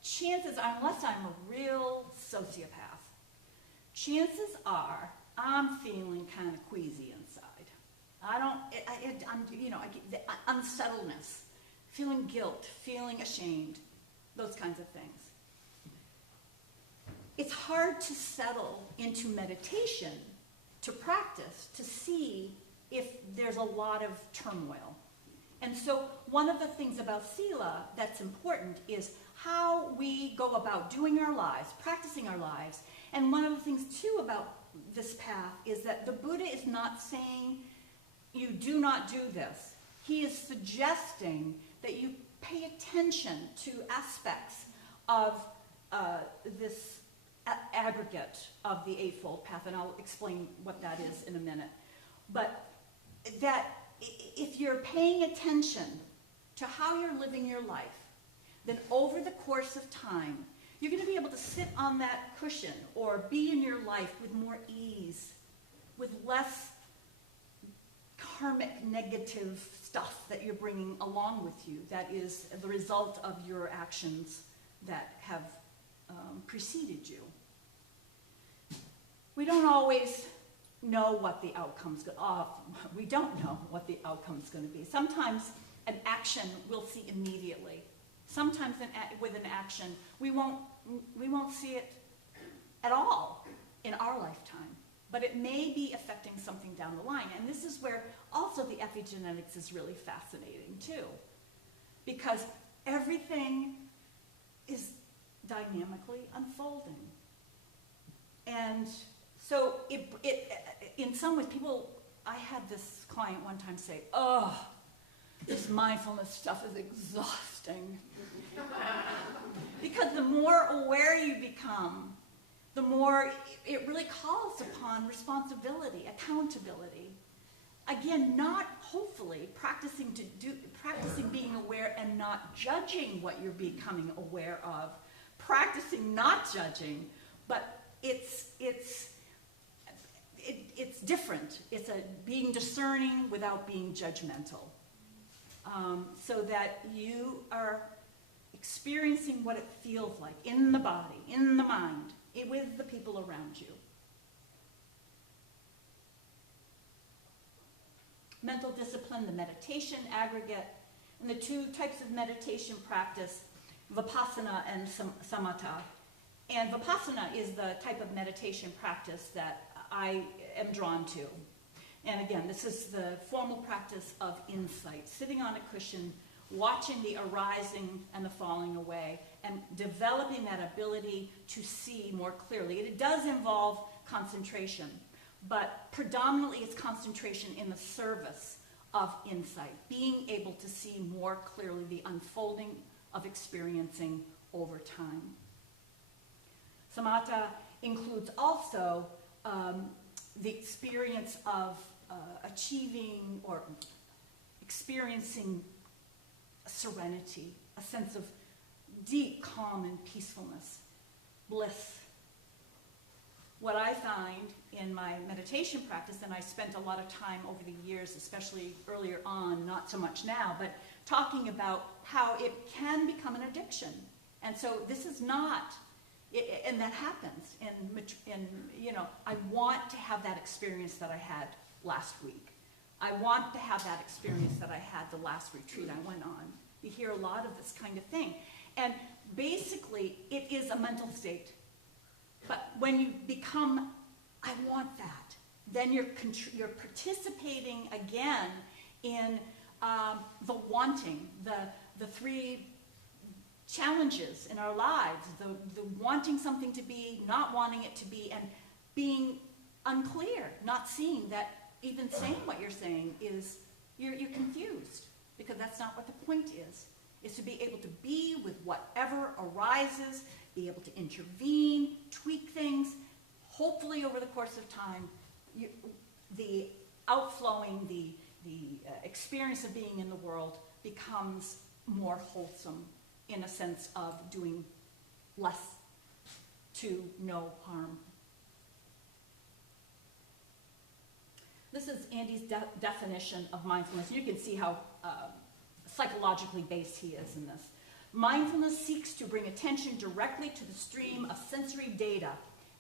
chances are, unless I'm a real sociopath, chances are I'm feeling kind of queasy inside. I get the unsettledness, feeling guilt, feeling ashamed, those kinds of things. It's hard to settle into meditation, to practice, to see if there's a lot of turmoil. And so one of the things about sila that's important is how we go about doing our lives, practicing our lives. And one of the things, too, about this path is that the Buddha is not saying you do not do this. He is suggesting that you pay attention to aspects of this aggregate of the Eightfold Path, and I'll explain what that is in a minute. But that if you're paying attention to how you're living your life, then over the course of time, you're going to be able to sit on that cushion or be in your life with more ease, with less karmic negative stuff that you're bringing along with you that is the result of your actions that have preceded you. We don't always know what the outcome's going to be. We don't know what the outcome's going to be. Sometimes an action we'll see immediately. Sometimes with an action we won't see it at all in our lifetime. But it may be affecting something down the line. And this is where also the epigenetics is really fascinating too. Because everything is dynamically unfolding. And so in some ways, I had this client one time say, oh, this mindfulness stuff is exhausting. Because the more aware you become, the more it really calls upon responsibility, accountability. Again, not hopefully practicing being aware and not judging what you're becoming aware of, practicing not judging, but it's different. It's being discerning without being judgmental, so that you are experiencing what it feels like in the body, in the mind, with the people around you. Mental discipline, the meditation aggregate, and the two types of meditation practice, vipassana and samatha. And vipassana is the type of meditation practice that I am drawn to. And again, this is the formal practice of insight, sitting on a cushion, watching the arising and the falling away, and developing that ability to see more clearly. It does involve concentration, but predominantly it's concentration in the service of insight, being able to see more clearly the unfolding of experiencing over time. Samatha includes also the experience of achieving or experiencing serenity, a sense of deep calm and peacefulness, bliss. What I find in my meditation practice, and I spent a lot of time over the years, especially earlier on, not so much now, but talking about how it can become an addiction. And so this is not, and that happens. And I want to have that experience that I had last week. I want to have that experience that I had the last retreat I went on. You hear a lot of this kind of thing. And basically, it is a mental state. But when you become, I want that, then you're participating again in the wanting, the three challenges in our lives, the wanting something to be, not wanting it to be, and being unclear, not seeing that even saying what you're saying is, you're confused, because that's not what the point is to be able to be with whatever arises, be able to intervene, tweak things. Hopefully over the course of time, the outflowing, the experience of being in the world becomes more wholesome in a sense of doing less to no harm. This is Andy's definition of mindfulness. You can see how psychologically based he is in this. Mindfulness seeks to bring attention directly to the stream of sensory data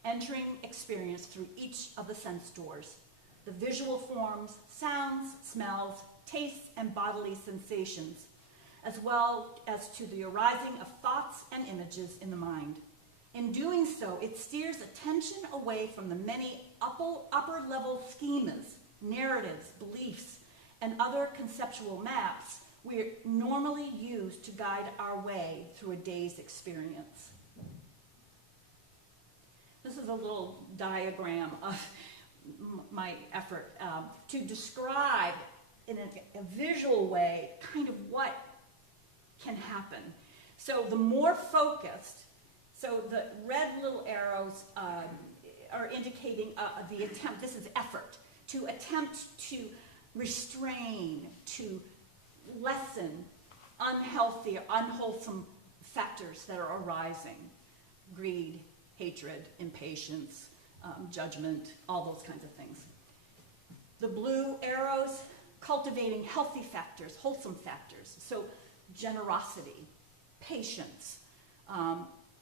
entering experience through each of the sense doors. The visual forms, sounds, smells, tastes, and bodily sensations, as well as to the arising of thoughts and images in the mind. In doing so, it steers attention away from the many upper-level schemas, narratives, beliefs, and other conceptual maps we normally use to guide our way through a day's experience. This is a little diagram of my effort to describe in a visual way kind of what can happen. So the more focused, so the red little arrows are indicating the attempt, this is effort, to attempt to restrain, to lessen unhealthy or unwholesome factors that are arising. Greed, hatred, impatience, judgment, all those kinds of things. The blue arrows, cultivating healthy factors, wholesome factors. So generosity, patience,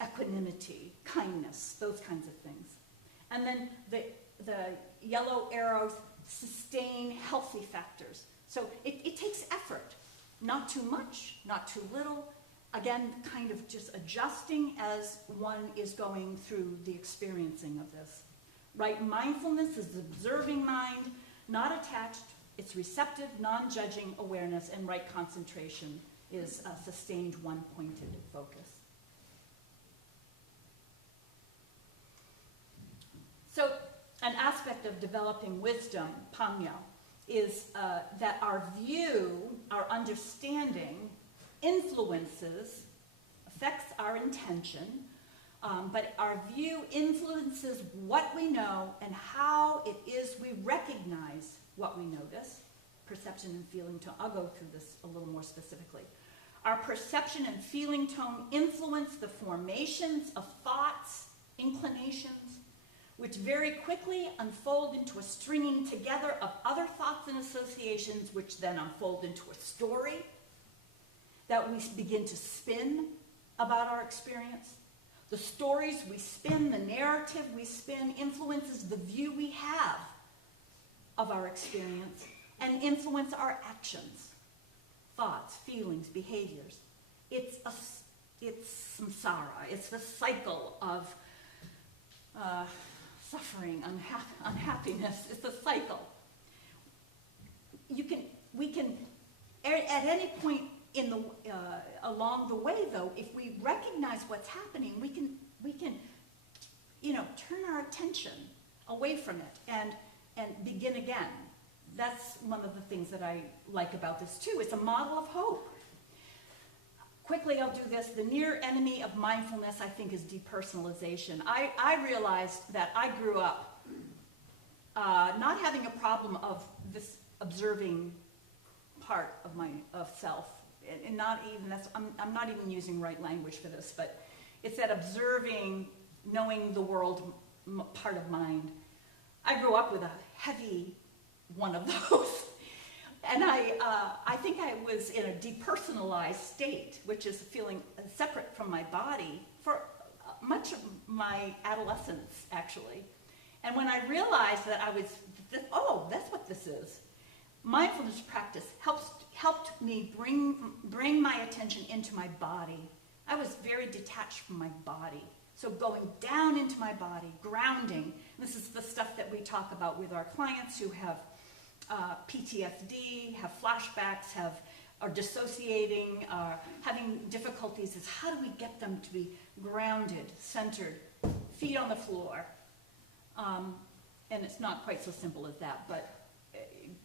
equanimity, kindness, those kinds of things. And then the yellow arrows sustain healthy factors. So it takes effort, not too much, not too little. Again, kind of just adjusting as one is going through the experiencing of this. Right mindfulness is observing mind, not attached. It's receptive, non-judging awareness, and right concentration is a sustained one-pointed focus. So an aspect of developing wisdom, panya, is that our view, our understanding, influences, affects our intention, but our view influences what we know and how it is we recognize what we notice, perception and feeling tone. I'll go through this a little more specifically. Our perception and feeling tone influence the formations of thoughts, inclinations, which very quickly unfold into a stringing together of other thoughts and associations, which then unfold into a story that we begin to spin about our experience. The stories we spin, the narrative we spin, influences the view we have of our experience and influence our actions, thoughts, feelings, behaviors. It's samsara. It's the cycle of suffering, unhappiness. It's a cycle. We can, at any point in the along the way, though, if we recognize what's happening, we can, turn our attention away from it and begin again. That's one of the things that I like about this too. It's a model of hope. Quickly, I'll do this. The near enemy of mindfulness, I think, is depersonalization. I realized that I grew up not having a problem of this observing part of self, and not even I'm not even using right language for this, but it's that observing, knowing the world part of mind. I grew up with a heavy one of those. And I think I was in a depersonalized state, which is feeling separate from my body for much of my adolescence, actually. And when I realized that that's what this is. Mindfulness practice helped me bring my attention into my body. I was very detached from my body. So going down into my body, grounding. This is the stuff that we talk about with our clients who have PTSD, have flashbacks, are dissociating, having difficulties. Is how do we get them to be grounded, centered, feet on the floor? And it's not quite so simple as that, but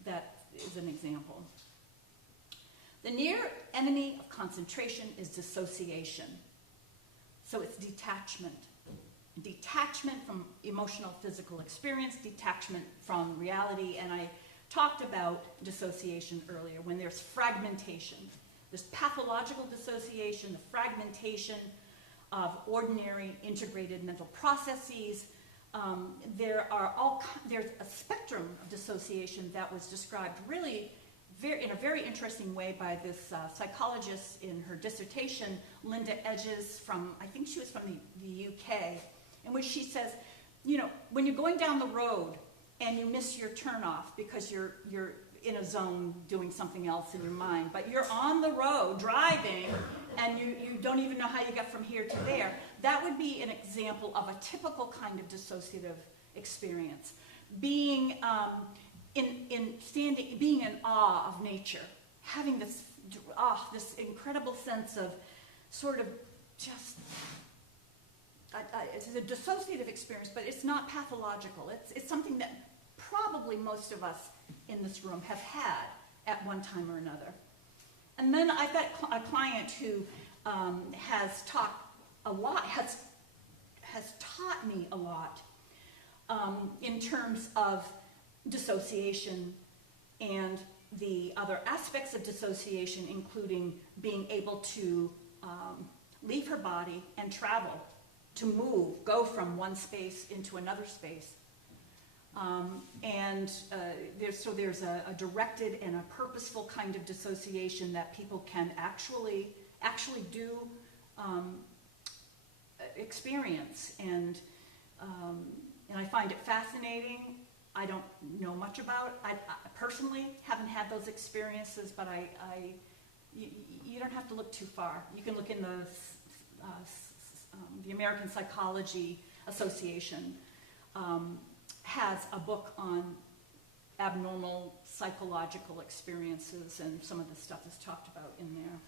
that is an example. The near enemy of concentration is dissociation. So it's detachment. Detachment from emotional, physical experience, detachment from reality, and I talked about dissociation earlier, when there's fragmentation. There's pathological dissociation, the fragmentation of ordinary integrated mental processes, there's a spectrum of dissociation that was described really in a very interesting way by this psychologist in her dissertation, Linda Edges I think she was from the UK, in which she says, when you're going down the road and you miss your turnoff because you're in a zone doing something else in your mind, but you're on the road driving and you don't even know how you got from here to there, that would be an example of a typical kind of dissociative experience. Being being in awe of nature, having this incredible sense of sort of just, it's a dissociative experience, but it's not pathological. It's something that probably most of us in this room have had at one time or another. And then I've got a client who has taught me a lot in terms of dissociation and the other aspects of dissociation, including being able to leave her body and travel, to move, go from one space into another space. There's a directed and a purposeful kind of dissociation that people can actually do experience, and I find it fascinating. I don't know much about. I personally haven't had those experiences, but you don't have to look too far. You can look in the American Psychology Association has a book on abnormal psychological experiences, and some of the stuff is talked about in there.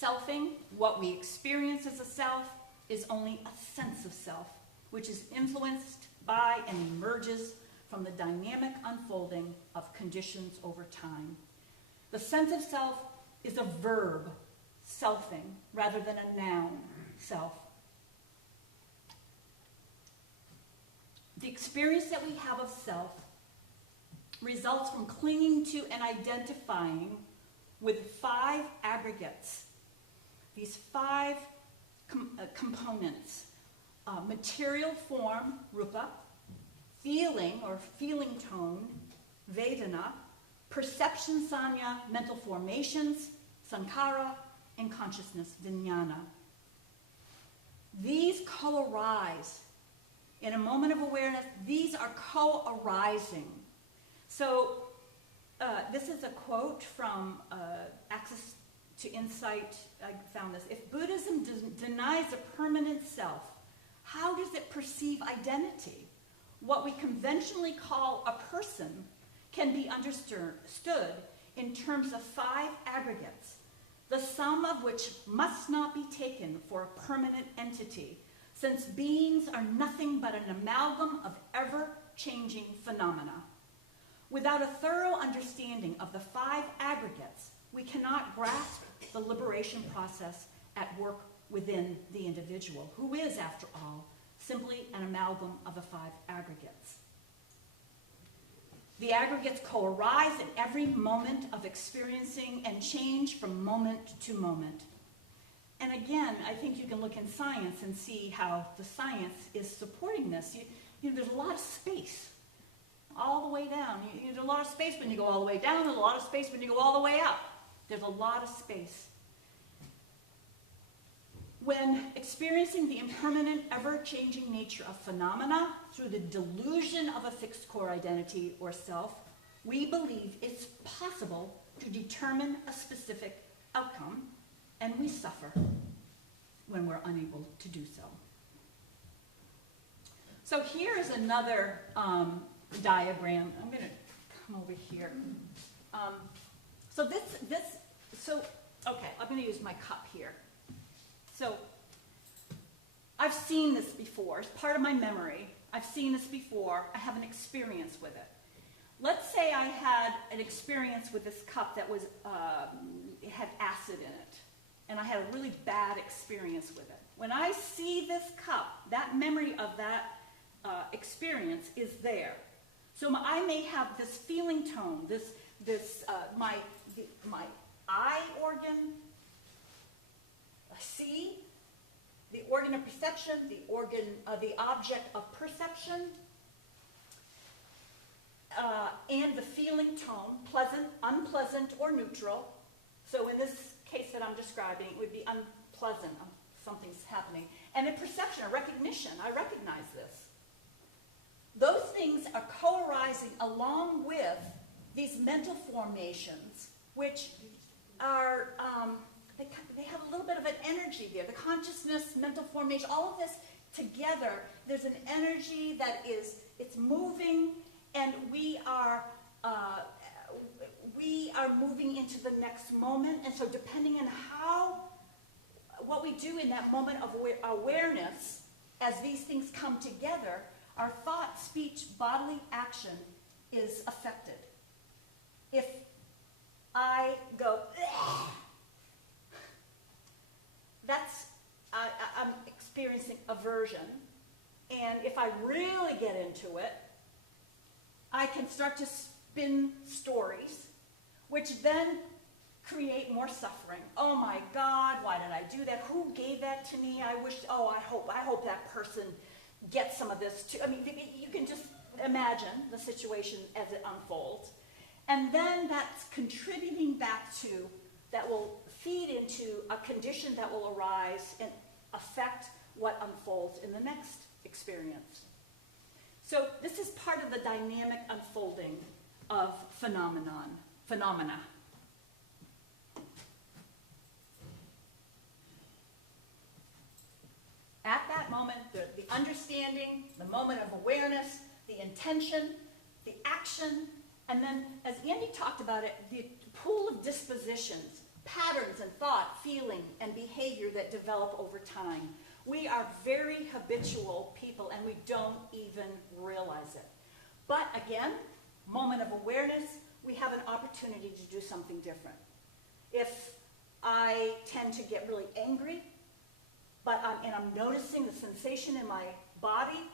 Selfing, what we experience as a self, is only a sense of self, which is influenced by and emerges from the dynamic unfolding of conditions over time. The sense of self is a verb, selfing, rather than a noun, self. The experience that we have of self results from clinging to and identifying with 5 aggregates. These 5 components: material form, rupa; feeling or feeling tone, vedana; perception, sanya; mental formations, sankhara; and consciousness, vijnana. These co-arise in a moment of awareness. These are co-arising. So this is a quote from Access to Insight. I found this. If Buddhism denies a permanent self, how does it perceive identity? What we conventionally call a person can be understood in terms of 5 aggregates, the sum of which must not be taken for a permanent entity, since beings are nothing but an amalgam of ever-changing phenomena. Without a thorough understanding of the 5 aggregates, we cannot grasp the liberation process at work within the individual, who is, after all, simply an amalgam of the 5 aggregates. The aggregates co-arise in every moment of experiencing and change from moment to moment. And again, I think you can look in science and see how the science is supporting this. There's a lot of space all the way down. There's a lot of space when you go all the way down. There's a lot of space when you go all the way up. There's a lot of space. When experiencing the impermanent, ever-changing nature of phenomena through the delusion of a fixed core identity or self, we believe it's possible to determine a specific outcome, and we suffer when we're unable to do so. So here's another diagram. I'm going to come over here. Okay, I'm going to use my cup here. So I've seen this before. It's part of my memory. I've seen this before. I have an experience with it. Let's say I had an experience with this cup that was, it had acid in it, and I had a really bad experience with it. When I see this cup, that memory of that experience is there. So I may have this feeling tone, my eye organ, see, the organ of perception, the object of perception, and the feeling tone, pleasant, unpleasant, or neutral. So in this case that I'm describing, it would be unpleasant, something's happening. And in perception, a recognition, I recognize this. Those things are co-arising along with these mental formations, which are, they have a little bit of an energy there. The consciousness, mental formation, all of this together, there's an energy that it's moving, and we are moving into the next moment. And so depending on what we do in that moment of awareness, as these things come together, our thought, speech, bodily action is affected. If I go, I'm experiencing aversion. And if I really get into it, I can start to spin stories, which then create more suffering. Oh my God, why did I do that? Who gave that to me? I hope that person gets some of this too. I mean, you can just imagine the situation as it unfolds. And then that's contributing back to, that will feed into a condition that will arise and affect what unfolds in the next experience. So this is part of the dynamic unfolding of phenomena. At that moment, the understanding, the moment of awareness, the intention, the action, and then, as Andy talked about it, the pool of dispositions, patterns and thought, feeling, and behavior that develop over time. We are very habitual people, and we don't even realize it. But again, moment of awareness, we have an opportunity to do something different. If I tend to get really angry, and I'm noticing the sensation in my body,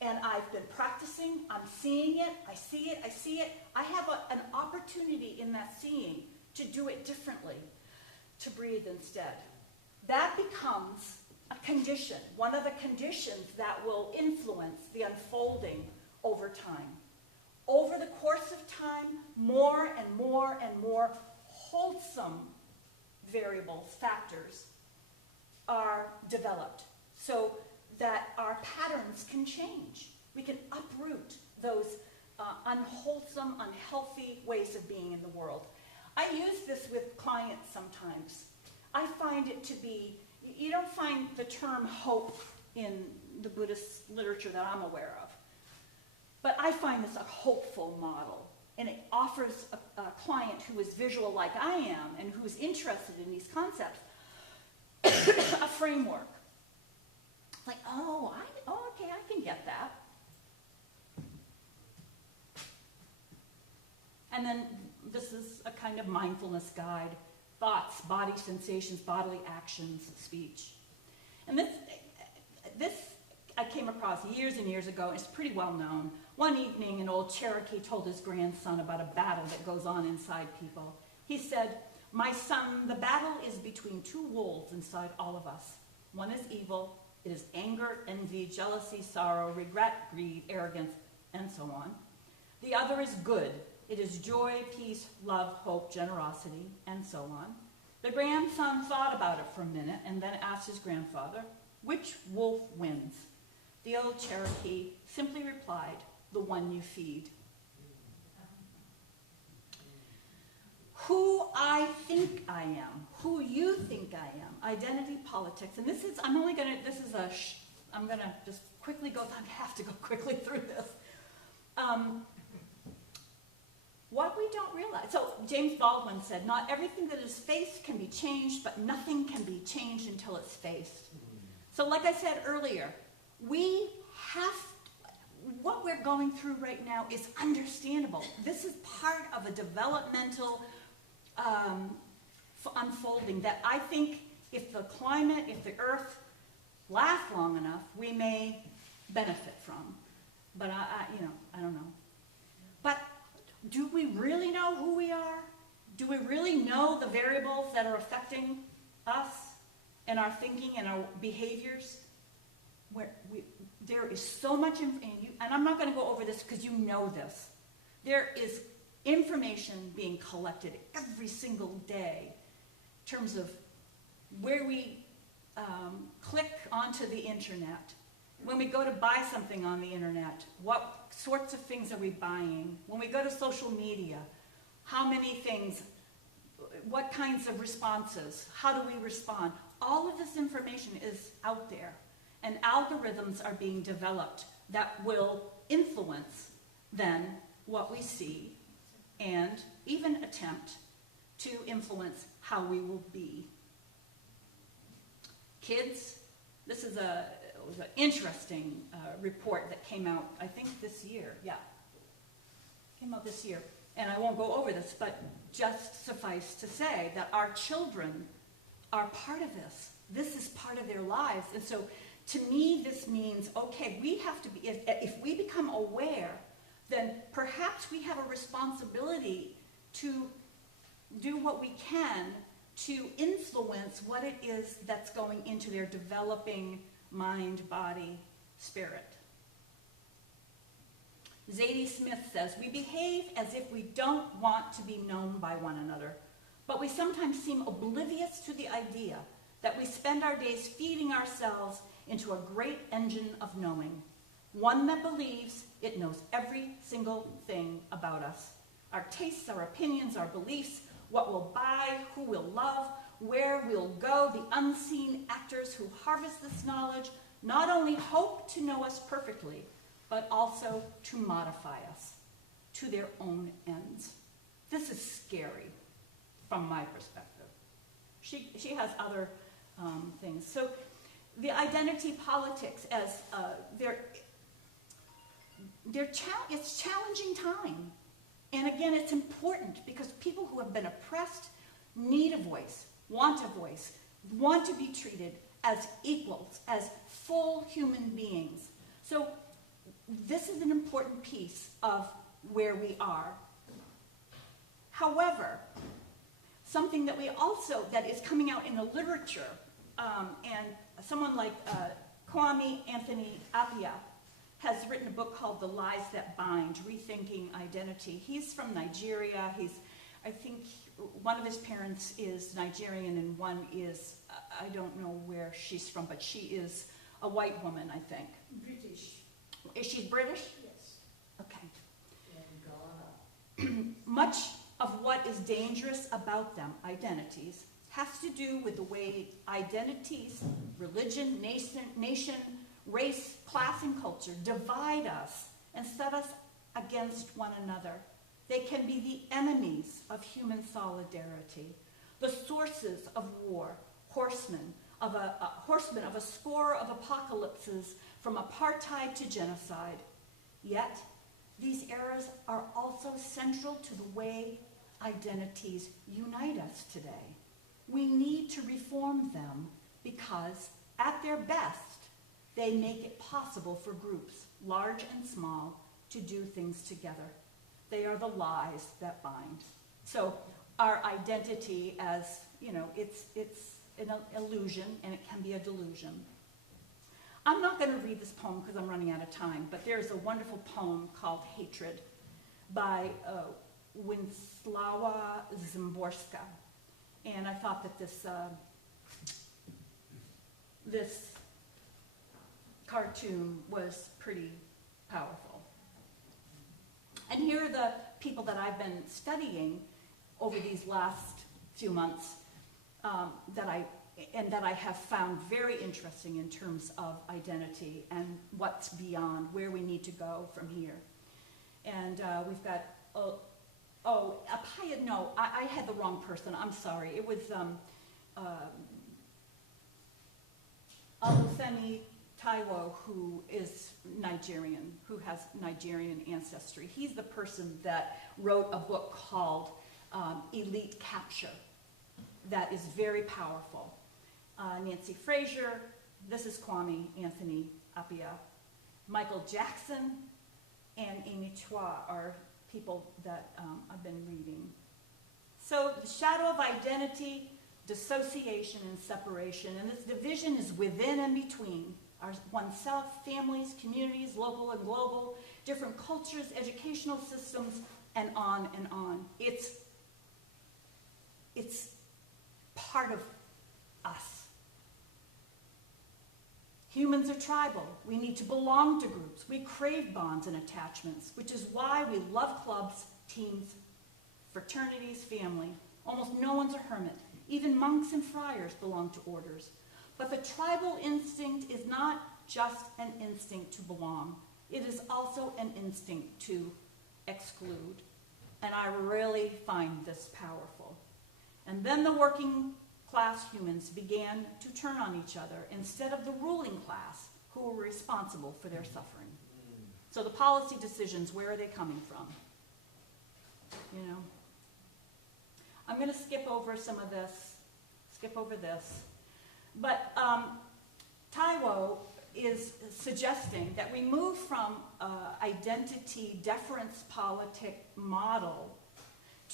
and I've been practicing, I'm seeing it, I see it, I have an opportunity in that seeing to do it differently, to breathe instead. That becomes a condition, one of the conditions that will influence the unfolding over time. Over the course of time, more and more and more wholesome variables, factors, are developed so that our patterns can change. We can uproot those unwholesome, unhealthy ways of being in the world. I use this with clients sometimes. I find it to be, you don't find the term hope in the Buddhist literature that I'm aware of, but I find this a hopeful model, and it offers a client who is visual like I am and who's interested in these concepts a framework. Like, okay, I can get that. And then this is a kind of mindfulness guide. Thoughts, body sensations, bodily actions, speech. And this I came across years and years ago. It's pretty well known. One evening, an old Cherokee told his grandson about a battle that goes on inside people. He said, "My son, the battle is between two wolves inside all of us. One is evil. It is anger, envy, jealousy, sorrow, regret, greed, arrogance, and so on. The other is good. It is joy, peace, love, hope, generosity, and so on." The grandson thought about it for a minute and then asked his grandfather, "Which wolf wins?" The old Cherokee simply replied, "The one you feed." Who I think I am, who you think I am, identity politics. And I'm going to just quickly go, I have to go quickly through this. What we don't realize, so James Baldwin said, "Not everything that is faced can be changed, but nothing can be changed until it's faced." So like I said earlier, what we're going through right now is understandable. This is part of a developmental unfolding that I think if the climate, if the earth lasts long enough, we may benefit from. But I don't know. But do we really know who we are? Do we really know the variables that are affecting us? and our thinking and our behaviors, there is so much, and I'm not going to go over this because you know this. There is information being collected every single day in terms of where we click onto the internet. When we go to buy something on the internet, what sorts of things are we buying? When we go to social media, how many things, what kinds of responses, how do we respond? All of this information is out there, and algorithms are being developed that will influence then what we see and even attempt to influence how we will be. Kids, this is it was an interesting report that came out, I think this year, came out this year. And I won't go over this, but just suffice to say that our children are part of this. This is part of their lives. And so to me, this means, okay, we have to be, if we become aware, then perhaps we have a responsibility to do what we can to influence what it is that's going into their developing mind, body, spirit. Zadie Smith says, we behave as if we don't want to be known by one another, but we sometimes seem oblivious to the idea that we spend our days feeding ourselves into a great engine of knowing, one that believes it knows every single thing about us. Our tastes, our opinions, our beliefs, what we'll buy, who we'll love, where we'll go, the unseen actors who harvest this knowledge not only hope to know us perfectly, but also to modify us to their own ends. This is scary from my perspective. She has other things. So the identity politics, as it's challenging time. And again, it's important because people who have been oppressed need a voice, want to be treated as equals, as full human beings. So this is an important piece of where we are. However, something that that is coming out in the literature, and someone like Kwame Anthony Appiah has written a book called The Lies That Bind, Rethinking Identity. He's from Nigeria. I think one of his parents is Nigerian and one is, I don't know where she's from, but she is a white woman, I think. British. Is she British? Yes. Okay. And Ghana. Much of what is dangerous about them, identities, has to do with the way identities, religion, nation, race, class, and culture divide us and set us against one another. They can be the enemies of human solidarity, the sources of war, horsemen of a score of apocalypses from apartheid to genocide. Yet, these eras are also central to the way identities unite us today. We need to reform them because, at their best, they make it possible for groups, large and small, to do things together. They are the lies that bind. So our identity, as you know, it's an illusion and it can be a delusion. I'm not going to read this poem because I'm running out of time, but there's a wonderful poem called Hatred by Winslava Zamborska. And I thought that this cartoon was pretty powerful. And here are the people that I've been studying over these last few months that I have found very interesting in terms of identity and what's beyond, where we need to go from here. And we've got, Appiah, no, I had the wrong person, I'm sorry. It was Olufemi Taiwo, who is Nigerian, who has Nigerian ancestry. He's the person that wrote a book called Elite Capture that is very powerful. Nancy Fraser, this is Kwame Anthony Appiah. Michael Jackson and Anicha are people that I've been reading. So the shadow of identity, dissociation and separation, and this division is within and between our oneself, families, communities, local and global, different cultures, educational systems, and on and on. It's part of us. Humans are tribal. We need to belong to groups. We crave bonds and attachments, which is why we love clubs, teams, fraternities, family. Almost no one's a hermit. Even monks and friars belong to orders. But the tribal instinct is not just an instinct to belong. It is also an instinct to exclude. And I really find this powerful. And then the working class humans began to turn on each other instead of the ruling class who were responsible for their suffering. So the policy decisions, where are they coming from? You know? I'm going to skip over some of this, But Taiwo is suggesting that we move from identity deference politic model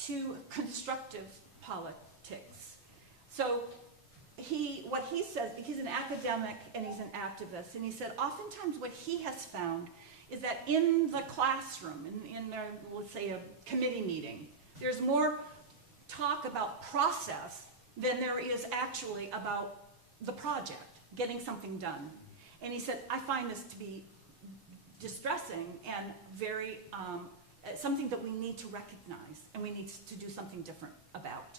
to constructive politics. So what he says, he's an academic and he's an activist, and he said oftentimes what he has found is that in the classroom, in their, let's say, a committee meeting, there's more talk about process than there is actually about the project, getting something done. And he said, I find this to be distressing and very, something that we need to recognize and we need to do something different about.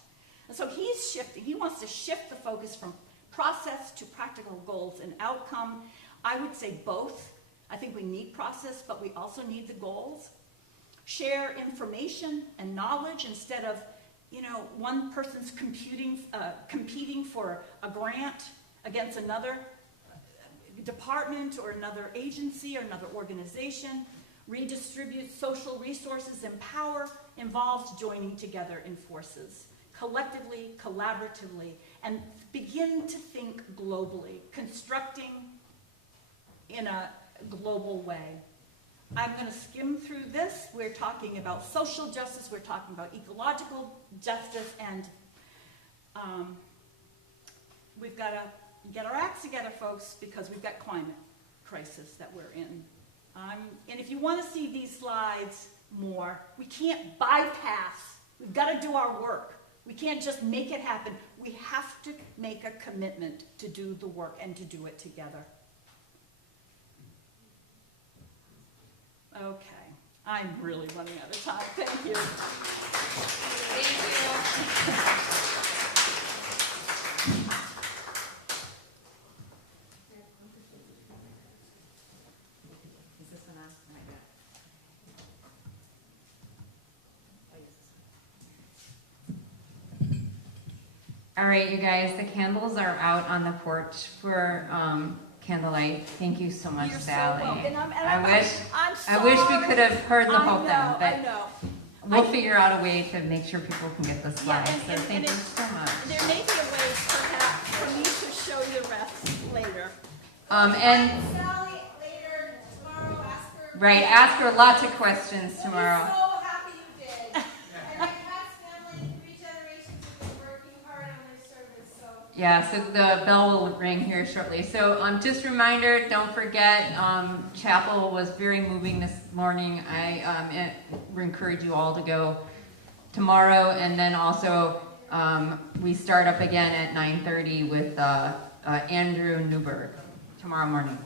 And so he's shifting, he wants to shift the focus from process to practical goals and outcome. I would say both. I think we need process, but we also need the goals. Share information and knowledge instead of, you know, one person's competing for a grant against another department or another agency or another organization. Redistribute social resources and power involves joining together in forces, collectively, collaboratively, and begin to think globally, constructing in a global way. I'm going to skim through this. We're talking about social justice, we're talking about ecological justice, and we've got to get our acts together, folks, because we've got climate crisis that we're in. And if you want to see these slides more, we can't bypass. We've got to do our work. We can't just make it happen. We have to make a commitment to do the work and to do it together. Okay, I'm really running out of time. Thank you. Thank Is this enough? All right, you guys, the candles are out on the porch for candlelight. Thank you so much, You're Sally. so welcome. And I wish we could have heard the whole thing, I but know. we'll figure out a way to make sure people can get the slides. Yeah, So thank you so much. There may be a way, perhaps, for me to show you the rest later. And Sally, later, tomorrow, ask her. right, ask her lots of questions tomorrow. We'll be so happy you did. And my cat's family, 3 generations have been working hard on their service, so. Yeah, so the bell will ring here shortly. So just a reminder, don't forget, chapel was very moving this morning. I encourage you all to go tomorrow, and then also we start up again at 9:30 with Andrew Newberg tomorrow morning.